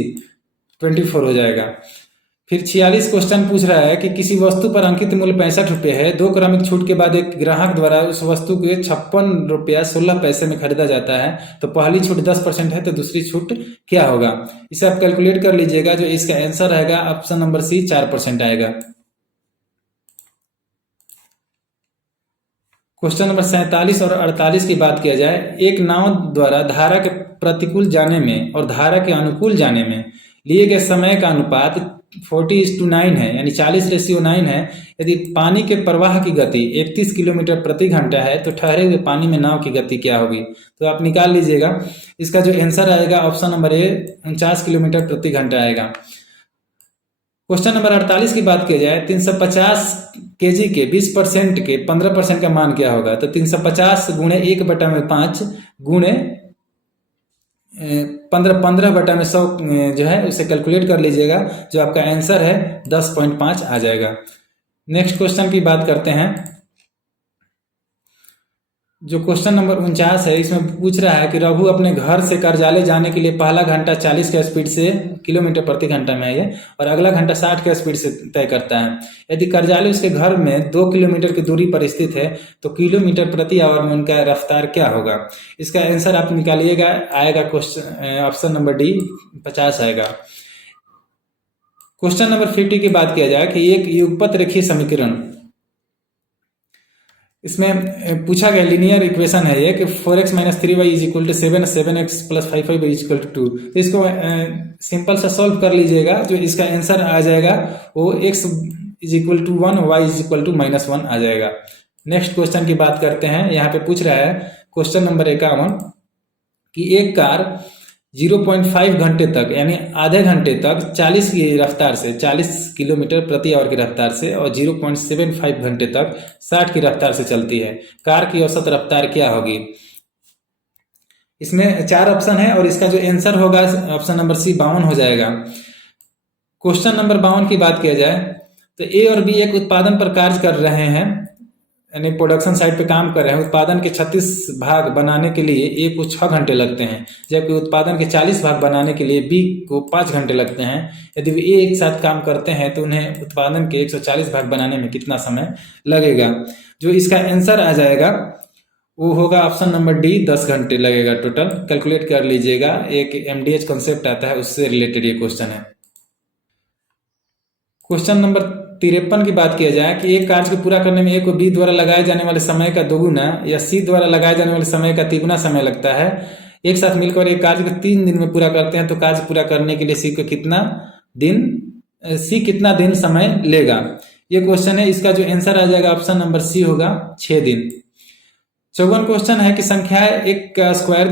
24 हो जाएगा। फिर 46 क्वेश्चन पूछ रहा है कि किसी वस्तु पर अंकित मूल्य 65 रुपये है, 2 क्रमिक छूट के बाद एक ग्राहक द्वारा उस वस्तु को 56 रुपया 16 पैसे में खरीदा जाता है, तो पहली छूट 10% है तो दूसरी छूट क्या होगा? इसे आप कैलकुलेट कर लीजिएगा। जो इसका आंसर आएगा ऑप्शन नंबर सी 4% आएगा। क्वेश्चन नंबर 47 और 48 की बात किया जाए, एक नाव द्वारा धारा के प्रतिकूल जाने में और धारा के अनुकूल जाने में लिए गए समय का अनुपात 40:9 है, यानी 40:9 है। यदि पानी के प्रवाह की गति 31 किलोमीटर प्रति घंटा है तो ठहरे हुए पानी में नाव की गति क्या होगी? तो आप निकाल लीजिएगा। इसका जो आंसर आएगा ऑप्शन नंबर ए 49 किलोमीटर प्रति घंटा आएगा। क्वेश्चन नंबर 48 की बात की जाए, 350 kg के 20% के 15% का मान क्या होगा? तो 350 × 1/5 गुणे 15/100 जो है उसे कैलकुलेट कर लीजिएगा। जो आपका आंसर है 10.5 आ जाएगा। नेक्स्ट क्वेश्चन की बात करते हैं, जो क्वेश्चन नंबर 49 है। इसमें पूछ रहा है कि रघु अपने घर से कार्यालय जाने के लिए पहला घंटा 40 के स्पीड से किलोमीटर प्रति घंटा में है और अगला घंटा 60 के स्पीड से तय करता है। यदि कार्यालय उसके घर में 2 किलोमीटर की दूरी पर स्थित है तो किलोमीटर प्रति आवर में उनका रफ्तार क्या होगा? इसका आंसर आप निकालिएगा, आएगा क्वेश्चन ऑप्शन नंबर डी 50 आएगा। क्वेश्चन नंबर 50 की बात किया जाए कि एक युगपत रेखीय समीकरण, इसमें पूछा गया लीनियर इक्वेशन है ये कि 4x - 3y = 7, 7x + 5y = 2। तो इसको सिंपल सा सॉल्व कर लीजिएगा। जो इसका आंसर आ जाएगा वो x = 1, y = -1 आ जाएगा। नेक्स्ट क्वेश्चन की बात करते हैं। यहाँ पे पूछ रहा है क्वेश्चन नंबर 51 कि एक कार 0.5 घंटे तक यानी आधे घंटे तक 40 की रफ्तार से 40 किलोमीटर प्रति आवर की रफ्तार से और 0.75 घंटे तक 60 की रफ्तार से चलती है। कार की औसत रफ्तार क्या होगी? इसमें 4 ऑप्शन है और इसका जो आंसर होगा ऑप्शन नंबर सी 52 हो जाएगा। क्वेश्चन नंबर 52 की बात किया जाए तो ए और बी एक उत्पादन पर कार्य कर रहे हैं, यानी प्रोडक्शन साइड पे काम कर रहे हैं। उत्पादन के 36 भाग बनाने के लिए ए को 6 घंटे लगते हैं, जबकि उत्पादन के 40 भाग बनाने के लिए बी को 5 घंटे लगते हैं। यदि वे एक साथ काम करते हैं तो उन्हें उत्पादन के 140 भाग बनाने में कितना समय लगेगा? जो इसका आंसर आ जाएगा वो होगा ऑप्शन नंबर डी, 10 घंटे लगेगा टोटल। कैलकुलेट कर लीजिएगा, एक MDH कॉन्सेप्ट आता है उससे रिलेटेड ये क्वेश्चन है। क्वेश्चन नंबर 53 की बात किया जाए कि एक कार्य को पूरा करने में ए को बी द्वारा लगाए जाने वाले समय का दोगुना या सी द्वारा लगाए जाने वाले समय का तिगुना समय लगता है। एक साथ मिलकर एक कार्य को 3 दिन में पूरा करते हैं तो कार्य पूरा करने के लिए सी कितना दिन समय लेगा? ये क्वेश्चन है। इसका जो आंसर आ जाएगा ऑप्शन नंबर सी होगा 6 दिन। 54 क्वेश्चन है कि संख्या 1 का स्क्वायर,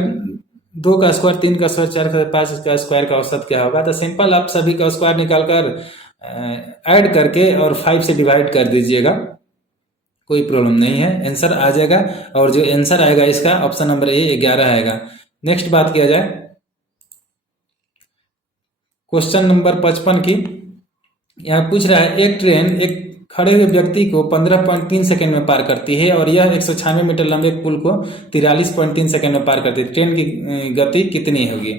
2 का स्क्वायर, 3 का स्क्वायर, 4 का 5 का स्क्वायर का औसत क्या होगा? तो सिंपल, आप सभी का स्क्वायर निकालकर ऐड करके और 5 से डिवाइड कर दीजिएगा, कोई प्रॉब्लम नहीं है, आंसर आ जाएगा। और जो आंसर आएगा इसका ऑप्शन नंबर ए 11 आएगा। नेक्स्ट बात किया जाए क्वेश्चन नंबर 55 की। यहाँ पूछ रहा है एक ट्रेन एक खड़े हुए व्यक्ति को 15.3 सेकंड में पार करती है और यह 196 मीटर लंबे पुल को 43.3 सेकंड में पार करती है। ट्रेन की गति कितनी होगी?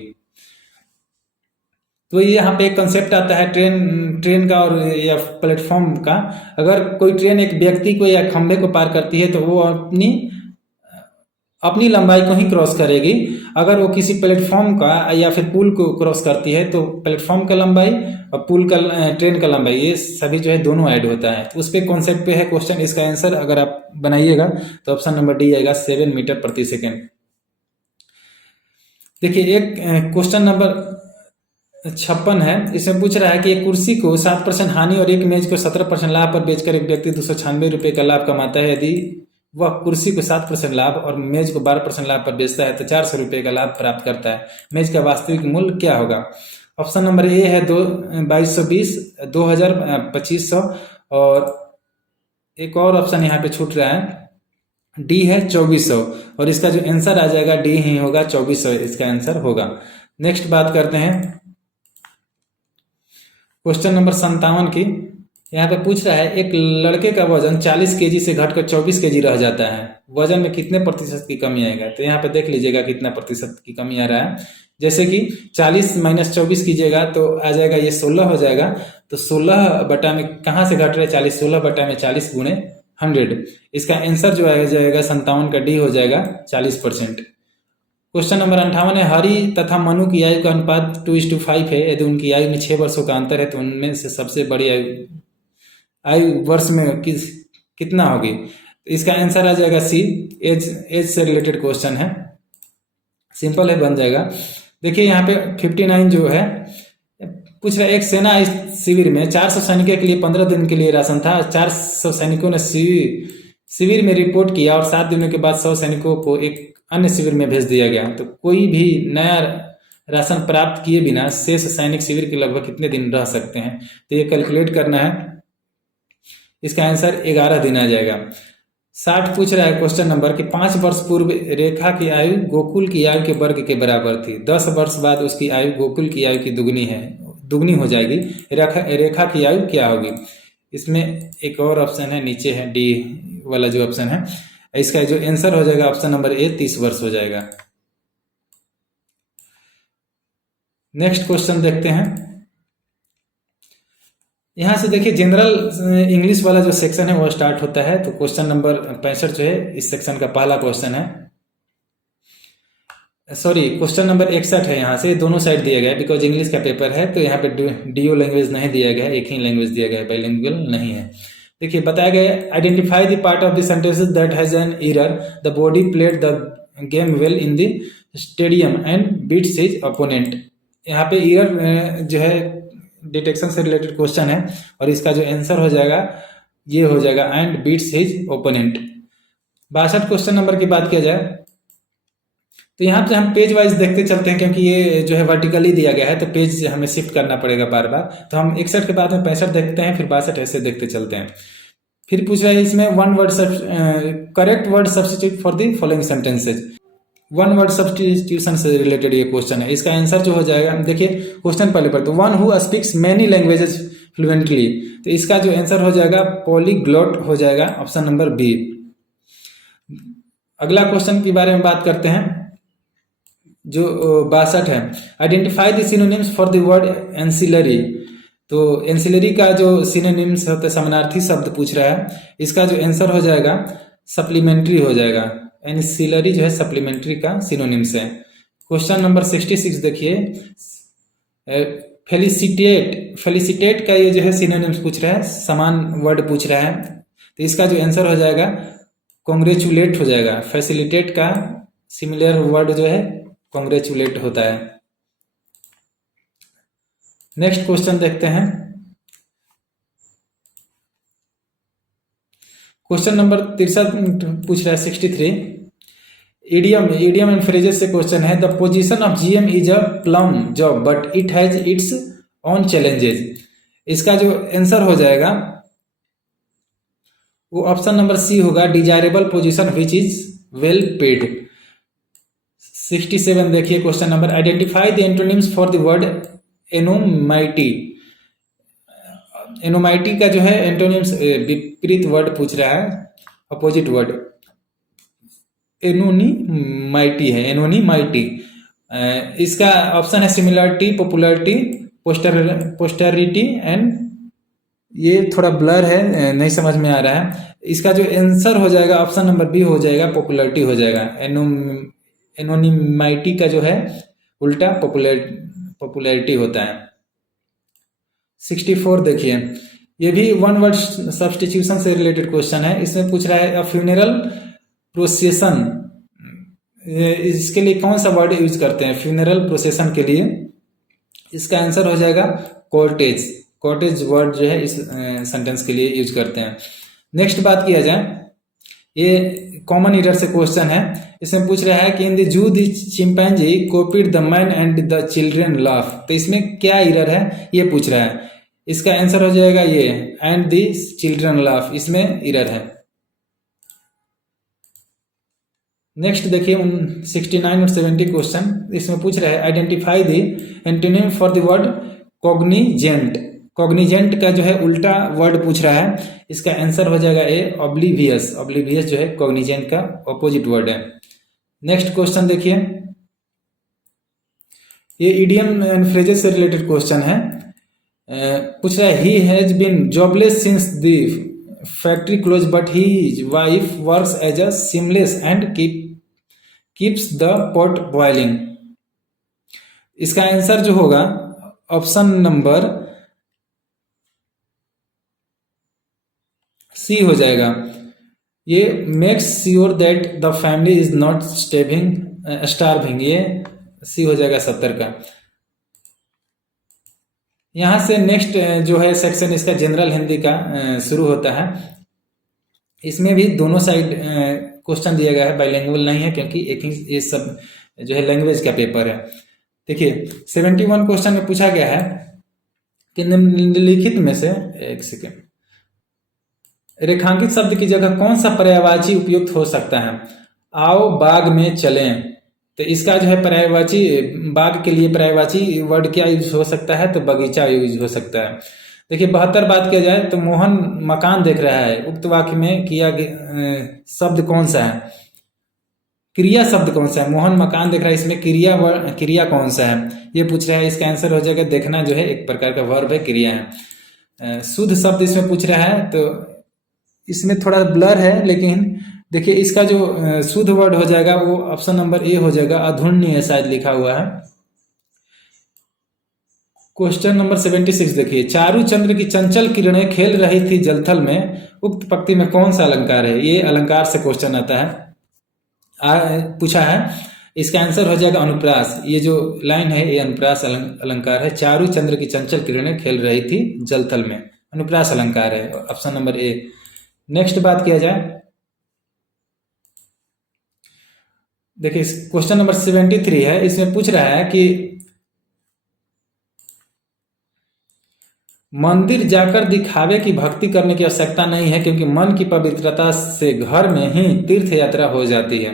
तो ये यहाँ पे एक कंसेप्ट आता है ट्रेन का और या प्लेटफॉर्म का। अगर कोई ट्रेन एक व्यक्ति को या खंभे को पार करती है तो वो अपनी लंबाई को ही क्रॉस करेगी। अगर वो किसी प्लेटफॉर्म का या फिर पुल को क्रॉस करती है तो प्लेटफॉर्म का लंबाई और पुल का ट्रेन का लंबाई, ये सभी जो है दोनों ऐड होता है। तो उस पे कॉन्सेप्ट पे है क्वेश्चन। इसका आंसर अगर आप बनाइएगा तो ऑप्शन नंबर डी आएगा, 7 मीटर प्रति सेकेंड। देखिए एक क्वेश्चन नंबर 56 है। इसमें पूछ रहा है कि एक कुर्सी को 7% हानि और एक मेज को 17% लाभ पर बेचकर एक व्यक्ति 296 रुपये का लाभ कमाता है। यदि वह कुर्सी को 7% लाभ और मेज को 12% लाभ पर बेचता है तो 400 रुपये का लाभ प्राप्त करता है। मेज का वास्तविक मूल्य क्या होगा? ऑप्शन नंबर ए है 2220, 2000, 2500 और एक और ऑप्शन यहाँ पे छूट रहा है, डी है 2400 और इसका जो आंसर आ जाएगा डी ही होगा, 2400 इसका आंसर होगा। नेक्स्ट बात करते हैं क्वेश्चन नंबर 57 की। यहाँ पे पूछ रहा है एक लड़के का वजन 40 केजी से घटकर 24 केजी रह जाता है, वजन में कितने प्रतिशत की कमी आएगा? तो यहाँ पे देख लीजिएगा कितना प्रतिशत की कमी आ रहा है। जैसे कि 40 माइनस 24 कीजिएगा तो आ जाएगा ये 16 हो जाएगा। तो 16 बटा में कहाँ से घट रहे 40, 16 बटा में 40 गुणे 100। इसका आंसर जो आ जाएगा 57 का डी हो जाएगा 40%। क्वेश्चन नंबर 58 है हरि तथा मनु की आयु का अनुपात 2:5 है। यदि उनकी आयु में 6 वर्षों का अंतर है तो उनमें से सबसे बड़ी आयु वर्ष में कितना होगी? इसका आंसर आ जाएगा सी, एज से रिलेटेड क्वेश्चन है, सिंपल है, बन जाएगा। देखिए यहाँ पे 59 जो है पूछ रहा है एक सेना शिविर में 400 सैनिकों के लिए 15 दिन के लिए राशन था। 400 सैनिकों ने शिविर में रिपोर्ट किया और 7 दिनों के बाद 100 सैनिकों को एक अन्य शिविर में भेज दिया गया। तो कोई भी नया राशन प्राप्त किए बिना शेष सैनिक शिविर के लगभग कितने दिन रह सकते हैं? तो ये कैलकुलेट करना है। इसका आंसर 11 दिन आ जाएगा। 60 पूछ रहा है क्वेश्चन नंबर कि 5 वर्ष पूर्व रेखा की आयु गोकुल की आयु के वर्ग के बराबर थी। 10 वर्ष बाद उसकी आयु गोकुल की आयु की दुगनी हो जाएगी। रेखा की आयु क्या होगी? इसमें एक और ऑप्शन है, नीचे है डी वाला जो ऑप्शन है। इसका जो आंसर हो जाएगा ऑप्शन नंबर ए, 30 वर्ष हो जाएगा। नेक्स्ट क्वेश्चन देखते हैं। यहां से देखिए जनरल इंग्लिश वाला जो सेक्शन है वो स्टार्ट होता है। तो क्वेश्चन नंबर 65 जो है इस सेक्शन का पहला क्वेश्चन है। सॉरी, क्वेश्चन नंबर 61 है। यहाँ से दोनों साइड दिया गया है बिकॉज इंग्लिश का पेपर है तो यहाँ पे डीओ लैंग्वेज नहीं दिया गया है, एक ही लैंग्वेज दिया गया है, बाइलिंगुअल नहीं है। देखिए बताया गया है identify the part of the sentences that has an error, the body played the game well in the stadium and beats his opponent. यहाँ पे एरर जो है डिटेक्शन से रिलेटेड क्वेश्चन है और इसका जो आंसर हो जाएगा ये हो जाएगा and beats his opponent. 62 question number की बात किया जाए तो यहाँ पे हम पेज वाइज देखते चलते हैं, क्योंकि ये जो है वर्टिकली दिया गया है तो पेज हमें शिफ्ट करना पड़ेगा बार बार। तो हम 61 के बाद में 65 देखते हैं, फिर 62 ऐसे देखते चलते हैं। फिर पूछ रहा है इसमें one word correct word substitute for the following sentences. One word substitution से रिलेटेड ये क्वेश्चन है। इसका आंसर जो हो जाएगा, देखिए क्वेश्चन पहले पर, तो one who speaks many languages fluently, तो इसका जो आंसर हो जाएगा पॉलीग्लॉट हो जाएगा, ऑप्शन नंबर बी। अगला क्वेश्चन के बारे में बात करते हैं, जो 62 है। Identify the synonyms for the word ancillary. तो एंसिलरी का जो सिनोनिम्स होता है, समानार्थी शब्द पूछ रहा है, इसका जो आंसर हो जाएगा सप्लीमेंट्री हो जाएगा। एंसिलरी जो है सप्लीमेंट्री का सिनोनिम्स है। क्वेश्चन नंबर 66 देखिए, फेलिसिटेट का ये जो है सिनोनिम्स पूछ रहा है, समान वर्ड पूछ रहा है, तो इसका जो आंसर हो जाएगा कॉन्ग्रेचुलेट हो जाएगा। फैसिलिटेट का सिमिलर वर्ड जो है कॉन्ग्रेचुलेट होता है। नेक्स्ट क्वेश्चन देखते हैं, क्वेश्चन नंबर 63 पूछ रहा है 63। इडियम एंड फ्रेजेस से क्वेश्चन है। The position of GM is a plum job but it has its on challenges. इसका जो आंसर हो जाएगा वो ऑप्शन नंबर सी होगा, desirable position which is well paid. 67 देखिए question number, identify the antonyms for the word enmity. Enmity का जो है एंटोनिम्स विपरीत वर्ड पूछ रहा है, अपोजिट वर्ड एनोनीमाइटी है, एनोनीमाइटी। इसका ऑप्शन है सिमिलरिटी, पॉपुलरिटी, पोस्टेरिटी एंड, ये थोड़ा ब्लर है, नहीं समझ में आ रहा है। इसका जो आंसर हो जाएगा ऑप्शन नंबर बी हो जाएगा, पॉपुलरिटी हो जाएगा। एनोनीमाइटी का जो है उल्टा पॉपुलरिटी होता है। 64 देखिए, ये भी वन वर्ड सब्स्टिट्यूशन से रिलेटेड क्वेश्चन है। इसमें पूछ रहा है फ्यूनरल प्रोसेशन, इसके लिए कौन सा वर्ड यूज करते हैं फ्यूनरल प्रोसेशन के लिए? इसका आंसर हो जाएगा कॉर्टेज। कॉर्टेज वर्ड जो है इस सेंटेंस के लिए यूज करते हैं। नेक्स्ट बात किया जाए, ये कॉमन ईरर से क्वेश्चन है। इसमें पूछ रहा है कि in the zoo the chimpanzee copied the man and the children laugh. तो इसमें क्या ईरर है ये पूछ रहा है। इसका आंसर हो जाएगा ये, एंड द चिल्ड्रन लाफ, इसमें ईरर है। नेक्स्ट देखिए 69 और 70 क्वेश्चन। इसमें पूछ रहा है identify the antonym for the word Cognizant. Cognizant का जो है उल्टा वर्ड पूछ रहा है। इसका आंसर हो जाएगा ए, ऑब्लिवियस। ऑब्लिवियस जो है कॉग्निजेंट का ऑपोजिट वर्ड है। नेक्स्ट क्वेश्चन देखिए, ये इडियम एंड फ्रेजेस से रिलेटेड क्वेश्चन है। पूछ रहा है he has been jobless since the factory close but his wife works as a seamless and keeps the pot boiling. इसका आंसर जो होगा ऑप्शन नंबर सी हो जाएगा। ये makes sure that the family is not starving, ये C हो जाएगा 70 का। यहां से नेक्स्ट जो है सेक्शन इसका जनरल हिंदी का शुरू होता है। इसमें भी दोनों साइड क्वेश्चन दिया गया है, बाइलिंगुअल नहीं है क्योंकि एक ही ये सब जो है लैंग्वेज का पेपर है। देखिए 71 क्वेश्चन में पूछा गया है कि निम्नलिखित में से, एक सेकेंड, रेखांकित शब्द की जगह कौन सा पर्यायवाची उपयुक्त हो सकता है? आओ बाग में चलें, तो इसका जो है पर्यायवाची, बाग के लिए पर्यायवाची वर्ड क्या यूज हो सकता है? तो बगीचा यूज हो सकता है। देखिए 72 बात किया जाए तो मोहन मकान देख रहा है, उक्त वाक्य में किया शब्द कौन सा है? क्रिया शब्द कौन सा है? मोहन मकान देख रहा है, इसमें क्रिया कौन सा है ये पूछ रहा है। इसका आंसर हो जाएगा देखना, जो है एक प्रकार का वर्ब है, क्रिया है। शुद्ध शब्द इसमें पूछ रहा है, तो इसमें थोड़ा ब्लर है, लेकिन देखिए इसका जो शुद्ध वर्ड हो जाएगा वो ऑप्शन नंबर ए हो जाएगा, अधुन्य शायद लिखा हुआ है। क्वेश्चन नंबर 76 देखिए, चारू चंद्र की चंचल किरणें खेल रही थी जलथल में, उक्त पंक्ति में कौन सा अलंकार है? ये अलंकार से क्वेश्चन आता है, पूछा है। इसका आंसर हो जाएगा अनुप्रास। ये जो लाइन है ये अनुप्रास अलंकार है। चारू चंद्र की चंचल किरणें खेल रही थी जलथल में, अनुप्रास अलंकार है, ऑप्शन नंबर ए। नेक्स्ट बात किया जाए, देखिए क्वेश्चन नंबर 73 है, इसमें पूछ रहा है कि मंदिर जाकर दिखावे की भक्ति करने की आवश्यकता नहीं है, क्योंकि मन की पवित्रता से घर में ही तीर्थ यात्रा हो जाती है।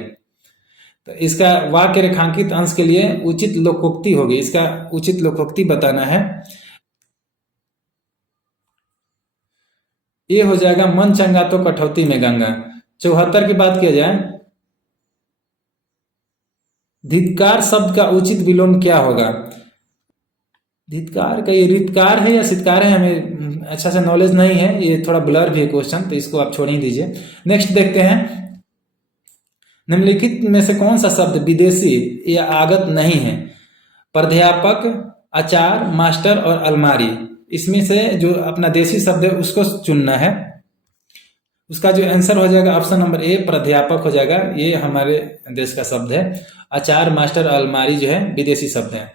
तो इसका वाक्य रेखांकित अंश के लिए उचित लोकोक्ति होगी, इसका उचित लोकोक्ति बताना है। ये हो जाएगा मन चंगा तो कठौती में गंगा। 74 की बात किया जाए, धिक्कार शब्द का उचित विलोम क्या होगा? धिक्कार का ये रितकार है या सितकार है, हमें अच्छा से नॉलेज नहीं है, ये थोड़ा ब्लर भी है क्वेश्चन, तो इसको आप छोड़ ही दीजिए। नेक्स्ट देखते हैं, निम्नलिखित में से कौन सा शब्द विदेशी या आगत नहीं है? प्राध्यापक, आचार, मास्टर और अलमारी। इसमें से जो अपना देसी शब्द है उसको चुनना है। उसका जो आंसर हो जाएगा ऑप्शन नंबर ए प्राध्यापक हो जाएगा, ये हमारे देश का शब्द है। आचार, मास्टर, अलमारी जो है विदेशी शब्द है,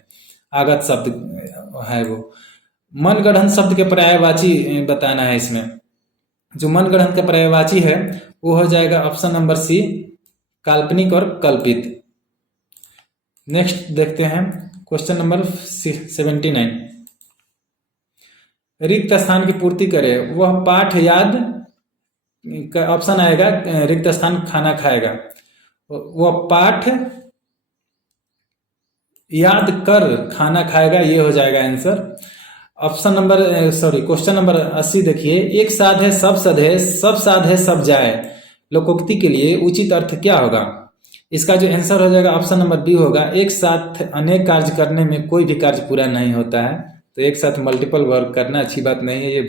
आगत शब्द है वो। मनगढ़ंत शब्द के पर्यायवाची बताना है इसमें। जो मनगढ़ंत का पर्यायवाची है वो हो जाएगा ऑप्शन नंबर सी काल्पनिक और कल्पित। नेक्स्ट देखते हैं क्वेश्चन नंबर 79, रिक्त स्थान की पूर्ति करे वह पाठ याद का ऑप्शन आएगा, रिक्त स्थान खाना खाएगा, वह पाठ याद कर खाना खाएगा, ये हो जाएगा answer. Option number question number 80 देखिए, एक साध है सब सध है, सब साध है सब जाए, लोकोक्ति के लिए उचित अर्थ क्या होगा? इसका जो आंसर हो जाएगा ऑप्शन नंबर बी होगा, एक साथ अनेक कार्य करने में कोई भी कार्य पूरा नहीं होता है, तो एक साथ मल्टीपल वर्क करना अच्छी बात नहीं है, ये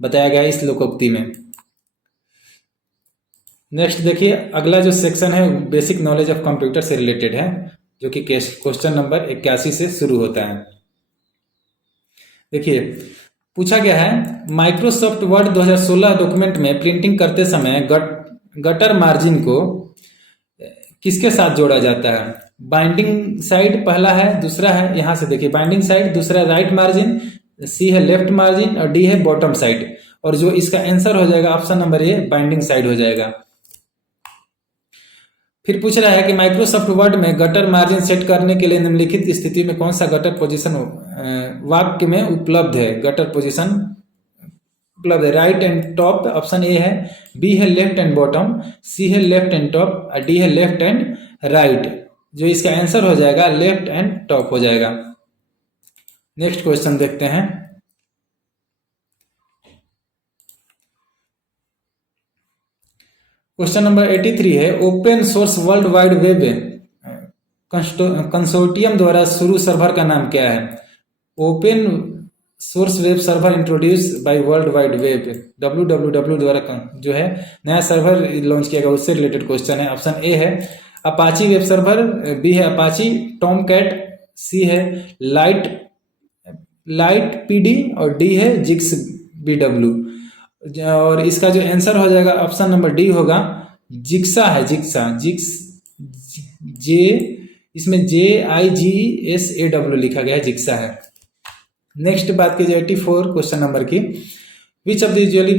बताया गया इस लोकोक्ति में। नेक्स्ट देखिए, अगला जो सेक्शन है बेसिक नॉलेज ऑफ कंप्यूटर से रिलेटेड है, जो कि क्वेश्चन नंबर 81 से शुरू होता है। देखिए पूछा गया है, माइक्रोसॉफ्ट वर्ड 2016 डॉक्यूमेंट में प्रिंटिंग करते समय गटर मार्जिन को किसके साथ जोड़ा जाता है? बाइंडिंग साइड पहला है, दूसरा है यहाँ से देखिए बाइंडिंग साइड, दूसरा राइट मार्जिन, सी है लेफ्ट मार्जिन और डी है बॉटम साइड। और जो इसका आंसर हो जाएगा option number A binding side हो जाएगा। फिर पूछ रहा है कि माइक्रोसॉफ्ट वर्ड में गटर मार्जिन सेट करने के लिए निम्नलिखित स्थिति में कौन सा गटर पोजीशन वाक्य में उपलब्ध है? गटर पोजीशन उपलब्ध है, right and top option A है, बी है लेफ्ट एंड बॉटम, सी है लेफ्ट एंड टॉप और डी है लेफ्ट एंड राइट। जो इसका आंसर हो जाएगा लेफ्ट एंड टॉप हो जाएगा। नेक्स्ट क्वेश्चन देखते हैं, क्वेश्चन नंबर 83 है, open source world wide web consortium द्वारा शुरू सर्वर का नाम क्या है? Open source web server introduce by world wide web, WWW द्वारा जो है नया सर्वर लॉन्च किया गया, उससे रिलेटेड क्वेश्चन है। ऑप्शन ए है अपाची वेब सर्वर, बी है अपाची टॉमकैट, सी है लाइट पीडी और डी है जिक्स BW। और इसका जो आंसर हो जाएगा ऑप्शन नंबर डी होगा, जिक्सा है, जिक्स जे, इसमें JIGSAW लिखा गया है, जिक्सा है। नेक्स्ट बात की जाए 84 क्वेश्चन नंबर की, which of the usually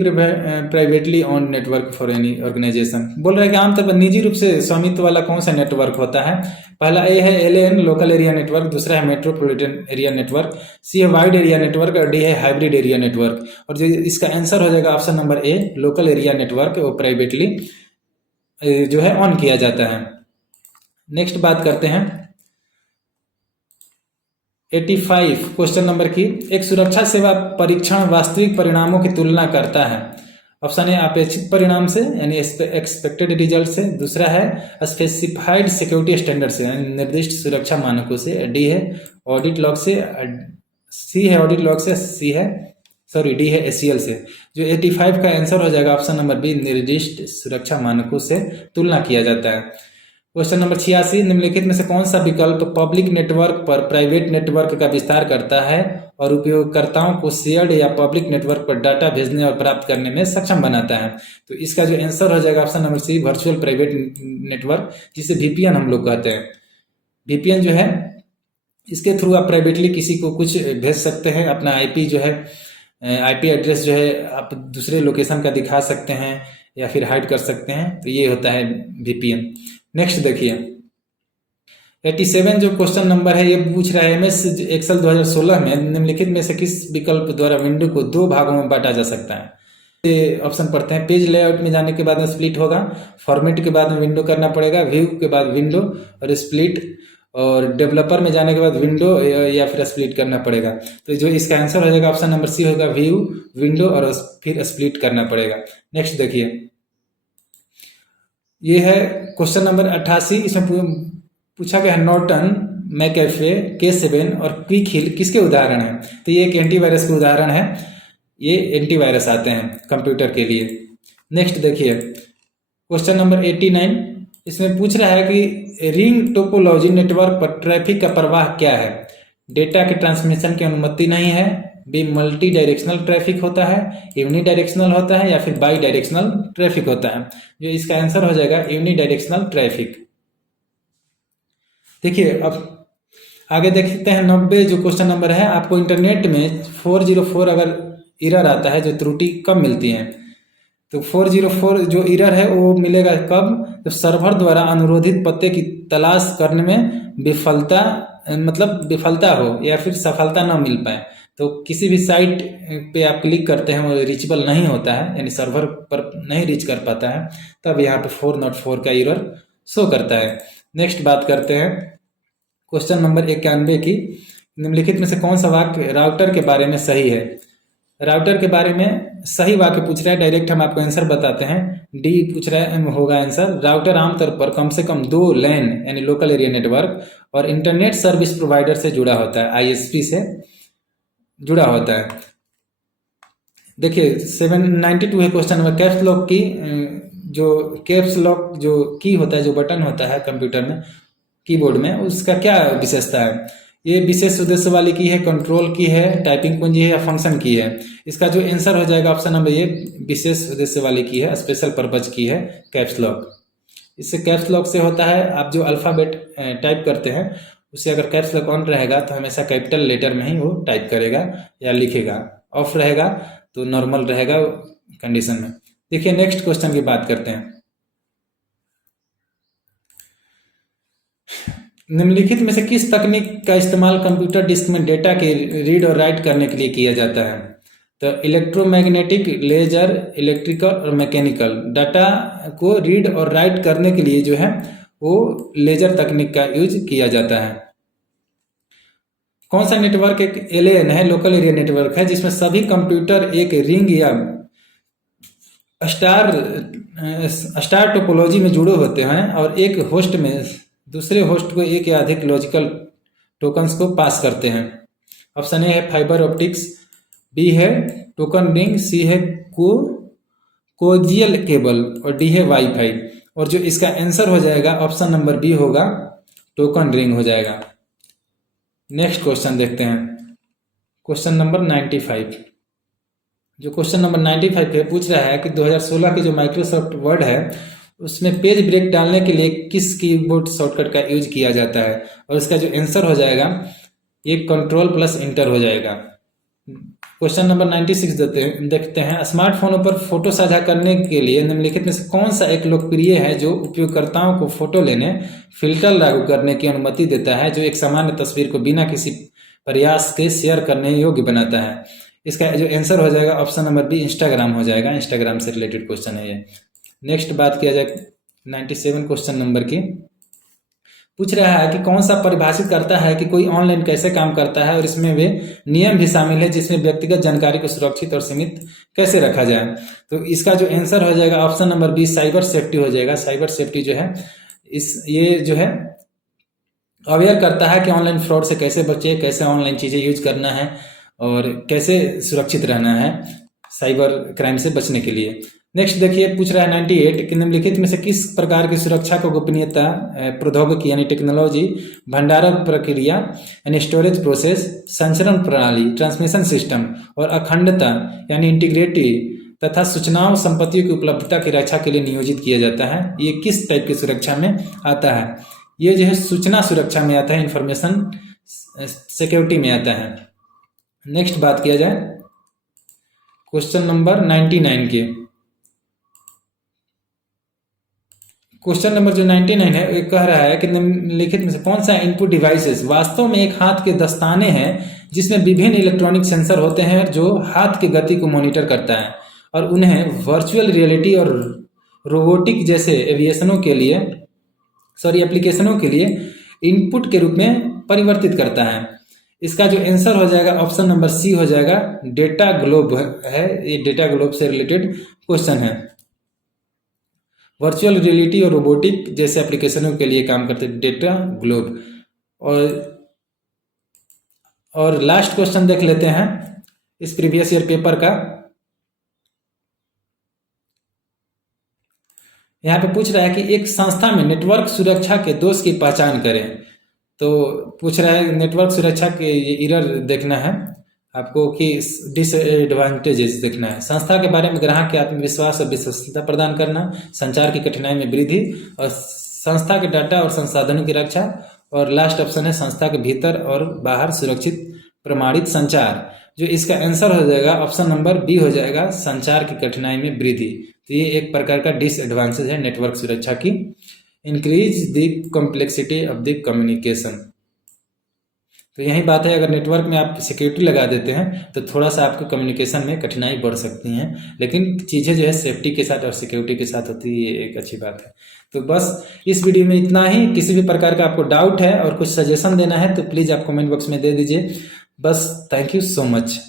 privately on network for any organization. बोल रहा है कि आमतौर पर निजी रूप से स्वामित्व वाला कौन सा नेटवर्क होता है? पहला ए है LAN लोकल एरिया नेटवर्क, दूसरा है मेट्रोपॉलिटन एरिया नेटवर्क, सी है वाइड एरिया नेटवर्क और डी है हाइब्रिड एरिया नेटवर्क। और जो इसका आंसर हो जाएगा option number A local area network, वो प्राइवेटली जो है ऑन किया जाता है। नेक्स्ट बात करते हैं 85 क्वेश्चन नंबर की, एक सुरक्षा सेवा परीक्षण वास्तविक परिणामों की तुलना करता है। ऑप्शन ए अपेक्षित परिणाम से यानी एक्सपेक्टेड रिजल्ट से, दूसरा है स्पेसिफाइड सिक्योरिटी स्टैंडर्ड से यानी निर्दिष्ट सुरक्षा मानकों से, डी है ऑडिट लॉग से, सी है ऑडिट लॉग से, डी है ACL से। जो 85 का आंसर हो जाएगा ऑप्शन नंबर बी निर्दिष्ट सुरक्षा मानकों से तुलना किया जाता है। क्वेश्चन नंबर 86, निम्नलिखित में से कौन सा विकल्प पब्लिक नेटवर्क पर प्राइवेट नेटवर्क का विस्तार करता है और उपयोगकर्ताओं को शेयर्ड या पब्लिक नेटवर्क पर डाटा भेजने और प्राप्त करने में सक्षम बनाता है? तो इसका जो आंसर हो जाएगा option number C virtual private network, जिसे VPN हम लोग कहते हैं। VPN जो है इसके थ्रू आप प्राइवेटली किसी को कुछ भेज सकते हैं, अपना IP जो है IP एड्रेस जो है आप दूसरे लोकेशन का दिखा सकते हैं या फिर हाइड कर सकते हैं, तो ये होता है VPN। नेक्स्ट देखिए 87 जो क्वेश्चन नंबर है ये पूछ रहा है MS एक्सेल 2016 में निम्नलिखित में से किस विकल्प द्वारा विंडो को दो भागों में बांटा जा सकता है। ये ऑप्शन पढ़ते हैं। पेज लेआउट में जाने के बाद में स्प्लिट होगा, फॉर्मेट के बाद में विंडो करना पड़ेगा, व्यू के बाद विंडो और स्प्लिट, और डेवलपर में जाने के बाद विंडो या फिर स्प्लिट करना पड़ेगा। तो जो इसका आंसर हो जाएगा ऑप्शन नंबर सी होगा, व्यू, विंडो और फिर स्प्लिट करना पड़ेगा। नेक्स्ट देखिए, ये है क्वेश्चन नंबर 88। इसमें पूछा गया है नॉर्टन, मैकएफे, K7 और क्विक हिल किसके उदाहरण हैं। तो ये एक एंटीवायरस के उदाहरण है, ये एंटीवायरस आते हैं कंप्यूटर के लिए। नेक्स्ट देखिए क्वेश्चन नंबर 89। इसमें पूछ रहा है कि रिंग टोपोलॉजी नेटवर्क पर ट्रैफिक का प्रवाह क्या है। डेटा के ट्रांसमिशन की अनुमति नहीं है, बी मल्टी डायरेक्शनल ट्रैफिक होता है, यूनि डायरेक्शनल होता है, या फिर बाई डायरेक्शनल ट्रैफिक होता है। जो इसका आंसर हो जाएगा यूनि डायरेक्शनल ट्रैफिक। देखिए अब आगे देखते हैं 90 जो क्वेश्चन नंबर है। आपको इंटरनेट में 404 अगर एरर आता है, जो त्रुटि कब मिलती है, तो 404 जो एरर है वो मिलेगा कब, तो सर्वर द्वारा अनुरोधित पते की तलाश करने में विफलता हो या फिर सफलता न मिल पाए। तो किसी भी साइट पे आप क्लिक करते हैं वो रीचेबल नहीं होता है, यानी सर्वर पर नहीं रीच कर पाता है, तब यहाँ पे 404 का एरर शो करता है। नेक्स्ट बात करते हैं क्वेश्चन नंबर 91 की। निम्नलिखित में से कौन सा वाक्य राउटर के बारे में सही है। राउटर के बारे में सही वाक्य पूछ रहा है, डायरेक्ट हम आपको आंसर बताते हैं। डी पूछ रहा है होगा आंसर। राउटर आमतौर पर कम से कम 2 लैन यानी लोकल एरिया नेटवर्क और इंटरनेट सर्विस प्रोवाइडर से जुड़ा होता है, ISP से जुड़ा होता है। देखिए 792 है क्वेश्चन नंबर। कैप्स लॉक की जो कैप्स लॉक जो की होता है, जो बटन होता है कंप्यूटर में कीबोर्ड में, उसका क्या विशेषता है। ये विशेष उद्देश्य वाली की है, कंट्रोल की है, टाइपिंग कुंजी है या फंक्शन की है। इसका जो आंसर हो जाएगा ऑप्शन नंबर ये विशेष उद्देश्य वाली की है, स्पेशल पर्पज की है कैप्स लॉक। इससे कैप्स लॉक से होता है आप जो अल्फ़ाबेट टाइप करते हैं उससे अगर कैप्स लॉक ऑन रहेगा तो हमेशा कैपिटल लेटर में ही वो टाइप करेगा या लिखेगा, ऑफ रहेगा तो नॉर्मल रहेगा कंडीशन में। देखिए नेक्स्ट क्वेश्चन की बात करते हैं। निम्नलिखित में से किस तकनीक का इस्तेमाल कंप्यूटर डिस्क में डेटा के रीड और राइट करने के लिए किया जाता है। तो इलेक्ट्रोमैग्नेटिक, लेजर, इलेक्ट्रिकल और मैकेनिकल। डाटा को रीड और राइट करने के लिए जो है वो लेजर तकनीक का यूज किया जाता है। कौन सा नेटवर्क एक LAN है, लोकल एरिया नेटवर्क है, जिसमें सभी कंप्यूटर एक रिंग या स्टार टोपोलॉजी में जुड़े होते हैं और एक होस्ट में दूसरे होस्ट को एक या अधिक लॉजिकल टोकन्स को पास करते हैं। ऑप्शन ए है फाइबर ऑप्टिक्स, बी है टोकन रिंग, सी है कोएक्सियल केबल और डी है वाईफाई। और जो इसका आंसर हो जाएगा ऑप्शन नंबर बी होगा, टोकन रिंग हो जाएगा। नेक्स्ट क्वेश्चन देखते हैं क्वेश्चन नंबर 95। जो क्वेश्चन नंबर 95 है पूछ रहा है कि 2016 की जो माइक्रोसॉफ्ट वर्ड है उसमें पेज ब्रेक डालने के लिए किस कीबोर्ड शॉर्टकट का यूज किया जाता है। और इसका जो आंसर हो जाएगा ये कंट्रोल+इंटर हो जाएगा। क्वेश्चन नंबर 96 देखते हैं। स्मार्टफोनों पर फोटो साझा करने के लिए निम्नलिखित में से कौन सा एक लोकप्रिय है जो उपयोगकर्ताओं को फोटो लेने, फिल्टर लागू करने की अनुमति देता है, जो एक सामान्य तस्वीर को बिना किसी प्रयास के शेयर करने योग्य बनाता है। इसका जो आंसर हो जाएगा ऑप्शन नंबर बी, इंस्टाग्राम हो जाएगा। इंस्टाग्राम से रिलेटेड क्वेश्चन है ये। नेक्स्ट बात किया जाए 97 क्वेश्चन नंबर की। पूछ रहा है कि कौन सा परिभाषित करता है कि कोई ऑनलाइन कैसे काम करता है और इसमें वे नियम भी शामिल है जिसमें व्यक्तिगत जानकारी को सुरक्षित और सीमित कैसे रखा जाए। तो इसका जो आंसर हो जाएगा option number B, cyber safety हो जाएगा। साइबर सेफ्टी जो है ये जो है अवेयर करता है कि ऑनलाइन फ्रॉड से कैसे बचे, कैसे ऑनलाइन चीज़ें यूज करना है और कैसे सुरक्षित रहना है साइबर क्राइम से बचने के लिए। नेक्स्ट देखिए पूछ रहा है 98 कि निम्नलिखित में से किस प्रकार की सुरक्षा को गोपनीयता प्रौद्योगिकी यानी टेक्नोलॉजी, भंडारण प्रक्रिया यानी स्टोरेज प्रोसेस, संचरण प्रणाली, ट्रांसमिशन सिस्टम और अखंडता यानी इंटीग्रिटी तथा सूचनाओं संपत्तियों की उपलब्धता की रक्षा के लिए नियोजित किया जाता है। ये किस टाइप की सुरक्षा में आता है। ये जो है सूचना सुरक्षा में आता है, इंफॉर्मेशन सिक्योरिटी में आता है। नेक्स्ट बात किया जाए क्वेश्चन नंबर 99 के। क्वेश्चन नंबर जो 99 है ये कह रहा है कि निम्नलिखित में से कौन सा इनपुट डिवाइसेस वास्तव में एक हाथ के दस्ताने हैं जिसमें विभिन्न इलेक्ट्रॉनिक सेंसर होते हैं जो हाथ की गति को मॉनिटर करता है और उन्हें वर्चुअल रियलिटी और रोबोटिक जैसे एप्लीकेशनों के लिए इनपुट के रूप में परिवर्तित करता है। इसका जो आंसर हो जाएगा ऑप्शन नंबर सी हो जाएगा, डेटा ग्लोब है। ये डेटा ग्लोब से रिलेटेड क्वेश्चन है। वर्चुअल रियलिटी और रोबोटिक जैसे एप्लीकेशनों के लिए काम करते डेटा ग्लोब। और लास्ट क्वेश्चन देख लेते हैं इस प्रीवियस ईयर पेपर का। यहाँ पे पूछ रहा है कि एक संस्था में नेटवर्क सुरक्षा के दोष की पहचान करें। तो पूछ रहा है नेटवर्क सुरक्षा के ये एरर देखना है आपको कि डिसएडवांटेजेस देखना है। संस्था के बारे में ग्राहक के आत्मविश्वास और विश्वसनीयता प्रदान करना, संचार की कठिनाई में वृद्धि और संस्था के डाटा और संसाधनों की रक्षा। और लास्ट ऑप्शन है संस्था के भीतर और बाहर सुरक्षित प्रमाणित संचार। जो इसका आंसर हो जाएगा ऑप्शन नंबर बी हो जाएगा, संचार की कठिनाई में वृद्धि। तो ये एक प्रकार का डिसएडवांटेज है नेटवर्क सुरक्षा की। Increase the complexity of the communication. तो यही बात है, अगर नेटवर्क में आप सिक्योरिटी लगा देते हैं तो थोड़ा सा आपको कम्युनिकेशन में कठिनाई बढ़ सकती हैं, लेकिन चीज़ें जो है सेफ्टी के साथ और सिक्योरिटी के साथ होती है, ये एक अच्छी बात है। तो बस इस वीडियो में इतना ही। किसी भी प्रकार का आपको डाउट है और कुछ सजेशन देना है तो प्लीज़ आप कमेंट बॉक्स में दे दीजिए। बस थैंक यू सो मच।